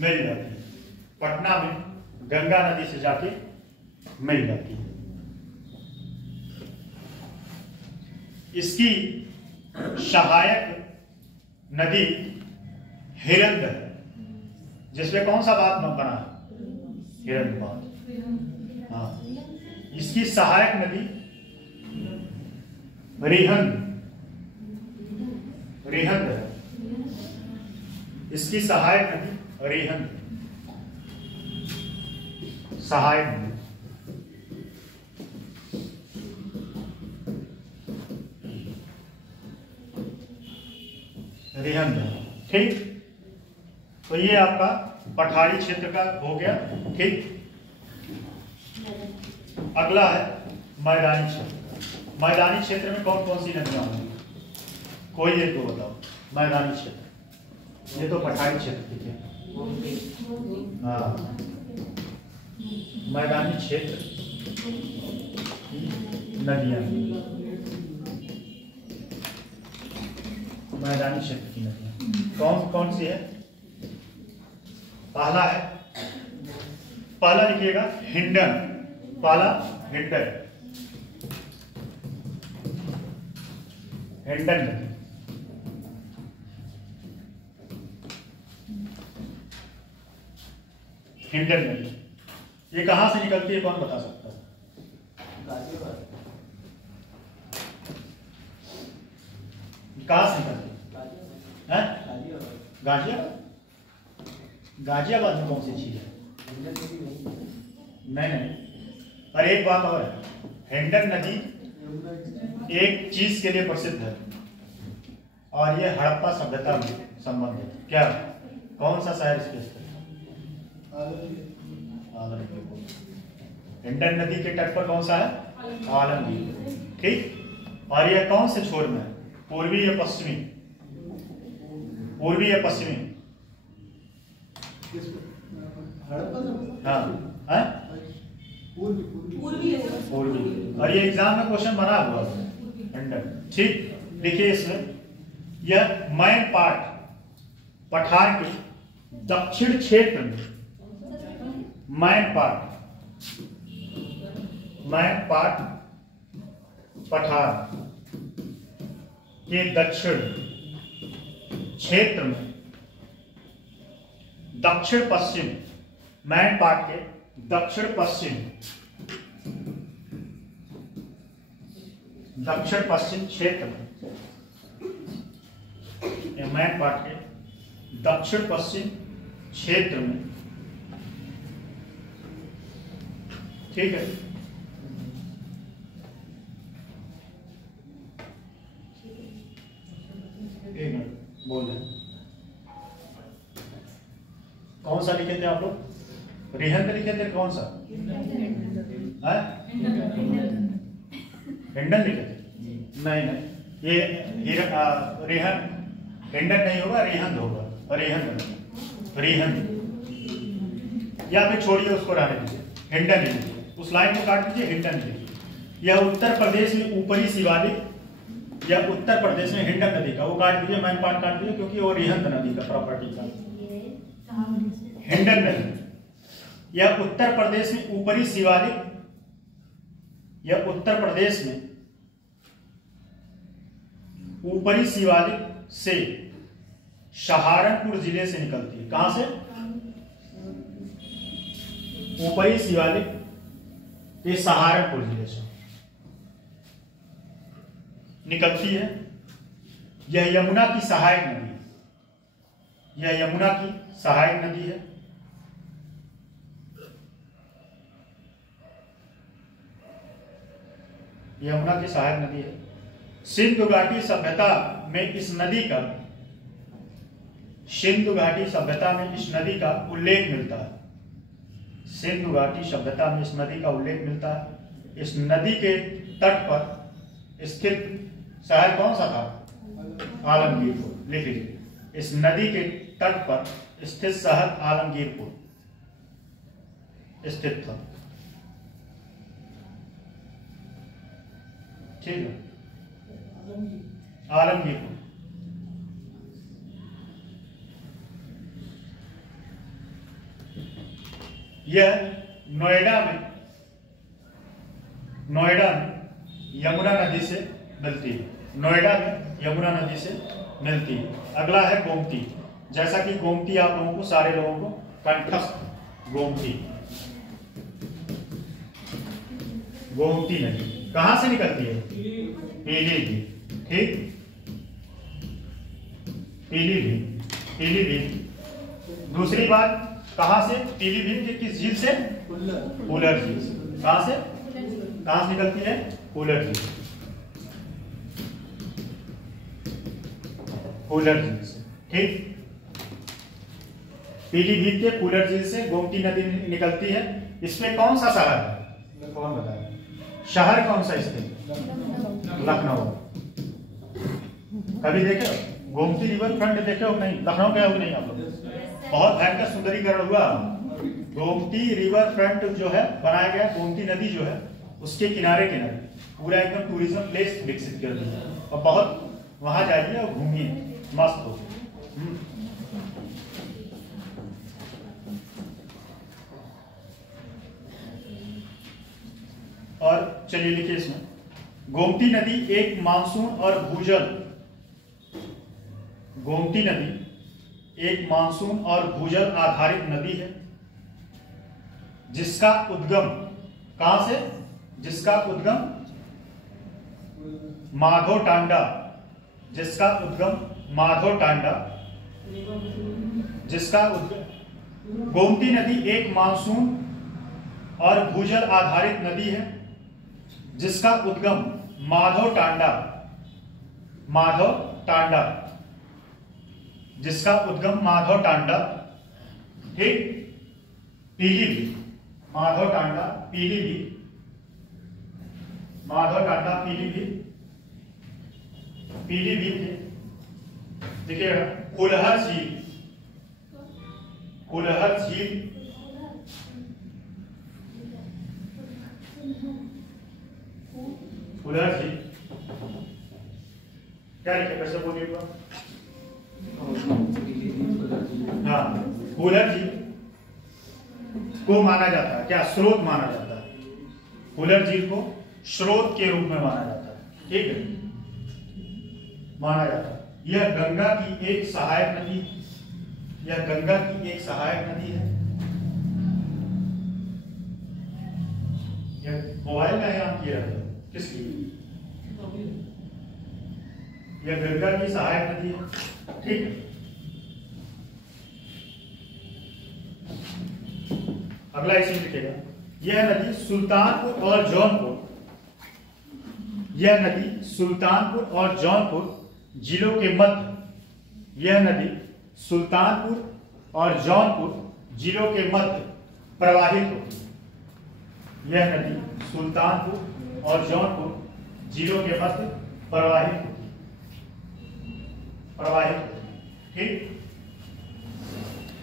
मिल जाती है। पटना में गंगा नदी से जाके मिल जाती है। इसकी सहायक नदी हिरंद है, जिसमें कौन सा बात बना है? हिरंद बात। हाँ, इसकी सहायक नदी रिहंद, रिहंद है। इसकी सहायक नदी रिहंद, सहायक नदी। रिहंद, ठीक। तो ये आपका पठारी क्षेत्र का हो गया। ठीक, अगला है मैदानी क्षेत्र। मैदानी क्षेत्र में कौन कौन सी नदियां होंगी? कोई एक दो बताओ। मैदानी क्षेत्र, ये तो पठारी क्षेत्र देखिए। हाँ, मैदानी क्षेत्र नदियां, मैदानी क्षेत्र की नदियां कौन कौन सी है? पहला है, पहला लिखिएगा हिंडन, पहला हिंडन, हिंडन नदी, हिंडन नदी ये कहां से निकलती है, कौन बता सकता है? गाजियाबाद, कहां से निकलती है? गाजियाबाद, गाजियाबाद, गाजियाबाद में कौन सी चीज है? हिंडन नदी नहीं है। नहीं, और एक बात और है, हिंडन नदी एक चीज के लिए प्रसिद्ध है और ये हड़प्पा सभ्यता में संबंधित। क्या, कौन सा शहर इसके स्थित है? आलमगीर। हिंडन नदी के तट पर कौन सा है? आलमगीर। ठीक, और यह कौन से छोर में है? पूर्वी या पश्चिमी? पूर्वी या पश्चिमी? हाँ, है? पूर्वी है सर। पूर्वी। और ये एग्जाम में क्वेश्चन बना हुआ है हिंडन। ठीक, देखिए इसमें यह मैन पाट पठार के दक्षिण क्षेत्र में, मैन पाट पठार के दक्षिण क्षेत्र में, दक्षिण पश्चिम, मैन पाट के दक्षिण पश्चिम क्षेत्र में, मैन पाट के दक्षिण पश्चिम क्षेत्र में, ठीक है, एक मिनट बोल रहे, कौन सा लिखे थे आप लोग? रिहंद लिखे थे, कौन सा? हिंडन लिखे थे? नहीं, ये रिहंद, हिंडन नहीं होगा, रिहंद होगा, रिहंद, या फिर छोड़िए उसको रहने दीजिए, हिंडन लिखिए, उस लाइन को काट दीजिए, हिंडन लिखिए। यह उत्तर प्रदेश में ऊपरी शिवालिक या उत्तर प्रदेश में हिंडन नदी का, वो काट दीजिए, मैन पाट काट दीजिए, क्योंकि वो रिहंद नदी का प्रॉपर्टी था। हिंडन नदी यह उत्तर प्रदेश में ऊपरी शिवालिक या उत्तर प्रदेश में ऊपरी शिवालिक से सहारनपुर जिले से निकलती है। कहां से? ऊपरी शिवालिक के सहारनपुर जिले से निकलती है। यह यमुना की सहायक नदी है, यह यमुना की सहायक नदी है। यमुना की सहायक नदी है। सिंधु घाटी सभ्यता में इस नदी का, सिंधु घाटी सभ्यता में इस नदी का उल्लेख मिलता है। सिंधु घाटी सभ्यता में इस नदी का उल्लेख मिलता है। इस नदी के तट पर स्थित शहर कौन सा था? आलमगीरपुर। लिख लीजिए, इस नदी के तट पर स्थित शहर आलमगीरपुर स्थित था। ठीक है, आलमगीरपुर। यह नोएडा में यमुना नदी से मिलती है। नोएडा में यमुना नदी से मिलती है। अगला है गोमती। जैसा कि गोमती आप लोगों को, सारे लोगों को कंठस्थ, गोमती नदी कहां से निकलती है? पीलीभीत। ठीक, पीलीभीत। दूसरी बात, कहां से? पीलीभीत के किस झील से? कूलर झील से। कहां से निकलती है? कूलर झील से। ठीक, पीलीभीत के कूलर झील से गोमती नदी निकलती है। इसमें कौन सा शहर है? कौन बताएगा? शहर कौन सा इसमें? लखनऊ। कभी देखे हो गोमती रिवर फ्रंट? देखे हो नहीं? लखनऊ गए हो नहीं आप लोग? बहुत भयंकर सुंदरीकरण हुआ। गोमती रिवर फ्रंट जो है बनाया गया, गोमती नदी जो है उसके किनारे किनारे पूरा एकदम टूरिज्म प्लेस विकसित कर दिया और बहुत वहां जाइए और घूमिए, मस्त हो। और चलिए लिखिए इसमें, गोमती नदी एक मानसून और भूजल, गोमती नदी एक मानसून और भूजल आधारित नदी है जिसका उद्गम कहां से, जिसका उद्गम माधव टांडा, जिसका उद्गम माधव टांडा, जिसका उद्गम, गोमती नदी एक मानसून और भूजल आधारित नदी है जिसका उद्गम माधव टांडा, माधव टांडा, जिसका उद्गम माधव टांडा, ठीक, पीलीभीत, माधव टांडा पीलीभीत, माधव टांडा पीलीभीत, पीलीभीत है। देखिए कुलहर झील, कुलहर झील, कुलहर झील क्या लिखे, कैसे बोलिए? हाँ, कुलहर झील को माना जाता है क्या, स्रोत माना जाता है, कुलहर झील को स्रोत के रूप में माना जाता है, ठीक है, माना जाता है। यह गंगा की एक सहायक नदी, यह गंगा की एक सहायक नदी है। यह मोबाइल का नाम किया है किसकी, यह गंगा की सहायक नदी है, ठीक है। अगला इसी में लिखेगा, यह नदी सुल्तानपुर और जौनपुर, यह नदी सुल्तानपुर और जौनपुर जिलों के मध्य, यह नदी सुल्तानपुर और जौनपुर जिलों के मध्य प्रवाहित होती है, यह नदी सुल्तानपुर और जौनपुर जिलों के मध्य प्रवाहित होती है, प्रवाहित होती है, ठीक,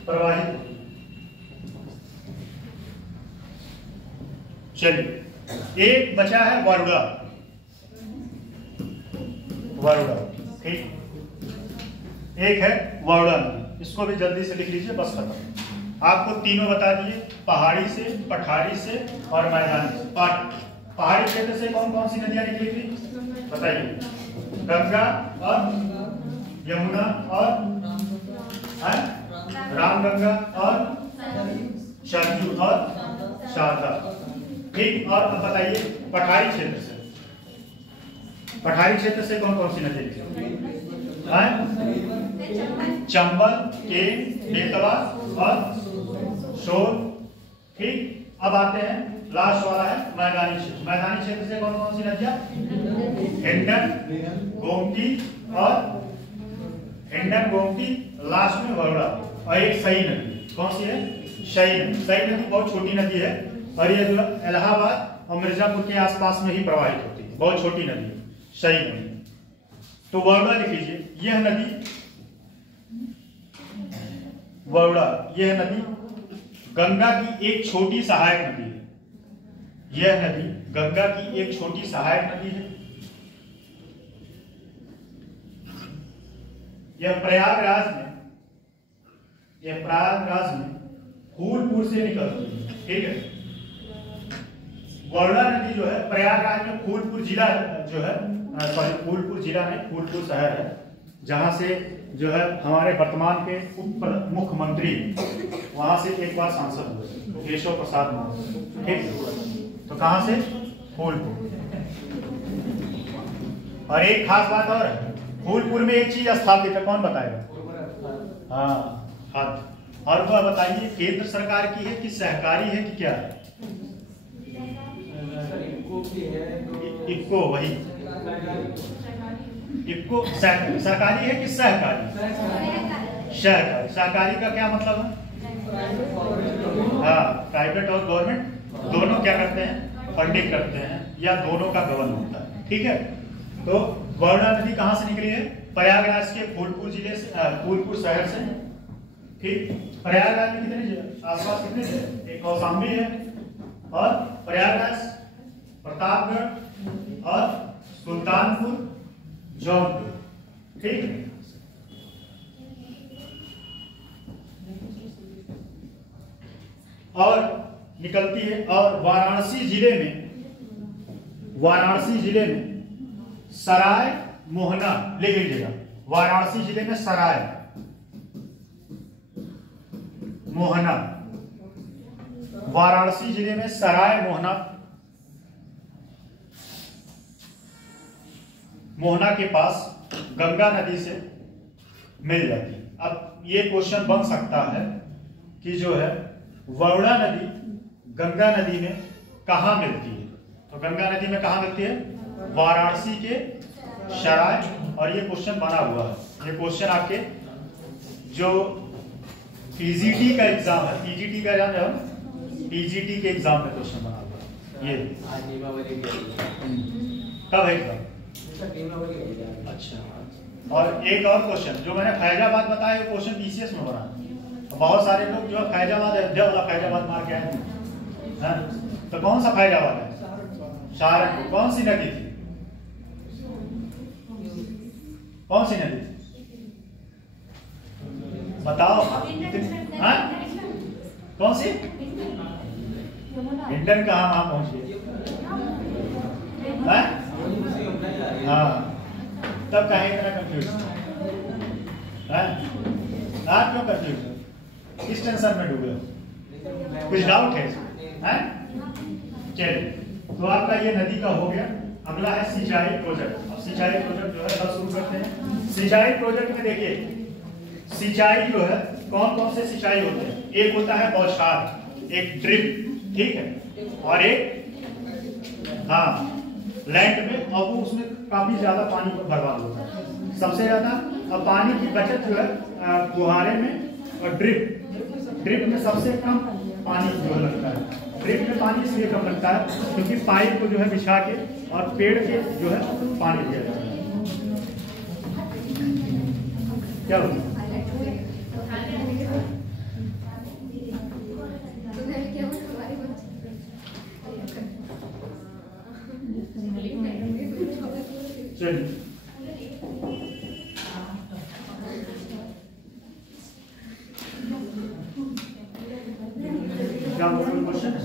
प्रवाहित होती है। चलिए एक बचा है वरुणा, वरुणा, ठीक, एक है वरुणा नदी, इसको भी जल्दी से लिख लीजिए, बस खत्म। आपको तीनों बता दिए, पहाड़ी से, पठारी से और मैदानी से। पहाड़ी क्षेत्र से कौन कौन सी नदियां निकली थी बताइए? गंगा और यमुना और रामगंगा और सरजू और शारदा, ठीक। और अब बताइए पठारी क्षेत्र से, पठारी क्षेत्र से कौन कौन सी नदी निकली? चंबल, केन, बेतवा और शोर, ठीक। अब आते हैं लास्ट वाला है मैदानी क्षेत्र। मैदानी क्षेत्र से कौन कौन सी नदियां? हिंडन, गोमती और हिंडन, गोमती, लास्ट में वरुणा और एक सई नदी। कौन सी है? सई नदी। सई नदी बहुत छोटी नदी है और ये जो इलाहाबाद और मिर्जापुर के आसपास में ही प्रवाहित होती है, बहुत छोटी नदी है सई नदी। तो वरुणा लिख लीजिए, यह नदी वरुणा, यह नदी गंगा की एक छोटी सहायक नदी है, यह नदी गंगा की एक छोटी सहायक नदी है। यह प्रयागराज में फूलपुर से निकलती है, ठीक है। वरुणा नदी जो है प्रयागराज में फूलपुर जिला जो है, सॉरी फूलपुर जिला नहीं, फूलपुर शहर है, जहां से जो है हमारे वर्तमान के उप मुख्यमंत्री वहां से एक बार सांसद हुए, केशव प्रसाद मौर्य, ठीक। तो कहां से? फूलपुर। और एक खास बात और है, फूलपुर में एक चीज स्थापित है, कौन बताएगा? हाँ, हद। और वह बताइए केंद्र सरकार की है कि सहकारी है कि क्या है? इक्को, वही इक्को सरकारी है कि सहकारी? सहकारी। सहकारी का क्या मतलब है? हाँ, प्राइवेट और गवर्नमेंट दोनों क्या करते हैं? फंडिंग करते हैं, या दोनों का गबन होता है, ठीक है। तो वरुणा नदी कहां से निकली है? प्रयागराज के फूलपुर जिले से, फूलपुर शहर से, ठीक। प्रयागराज में कितने आसपास कितने थे? एक कौशाम्बी है और प्रयागराज प्रतापगढ़ और सुल्तानपुर जौनपुर, ठीक है। और निकलती है, और वाराणसी जिले में सराय मोहना लिख लीजिएगा। वाराणसी जिले में सराय मोहना, वाराणसी जिले में सराय मोहना के पास गंगा नदी से मिल जाती है। अब ये क्वेश्चन बन सकता है कि जो है वरुणा नदी गंगा नदी में कहाँ मिलती है? तो गंगा नदी में कहाँ मिलती है? वाराणसी के सराय। और ये क्वेश्चन बना हुआ है, ये क्वेश्चन आपके जो पीजीटी का एग्जाम है, पीजीटी का एग्जाम है, पीजीटी के एग्जाम में क्वेश्चन बना हुआ है। ये आज दीपावली की कब है एग्जाम? दीपावली की। अच्छा। और एक और क्वेश्चन जो मैंने फैजाबाद बताया, वो क्वेश्चन पीसीएस में बना है। बहुत सारे लोग जो है फैजाबाद अयोध्या वाला फैजाबाद मार के आए हैं। तो कौन सा फैजाबाद है? सहारनपुर। कौन सी नदी थी? कौन सी नदी थी बताओ? हाँ? कौन सी? इंडियन कहाँ वहां पहुंची? हाँ, तब कहीं इतना कंफ्यूज है? आप क्यों कंफ्यूज हो? किस टेंशन में डूबे हो? कुछ डाउट है? चलिए, तो आपका ये नदी का हो गया। अगला है सिंचाई प्रोजेक्ट। अब सिंचाई प्रोजेक्ट जो है अब शुरू करते हैं। सिंचाई प्रोजेक्ट में देखिए, सिंचाई जो है कौन कौन से सिंचाई होते हैं? एक होता है बौछार, एक ड्रिप, ठीक है, और एक लैंड में, और वो उसमें काफी ज्यादा पानी बर्बाद होता है। सबसे ज्यादा अब पानी की बचत जो है फुहारे में और ड्रिप में सबसे कम पानी जो लगता है। ड्रिप में पानी इसलिए कम लगता है क्योंकि पाइप को जो है बिछा के और पेड़ के जो है पानी दिया जाता है। क्या होता है? चलिए, क्या क्वेश्चन है?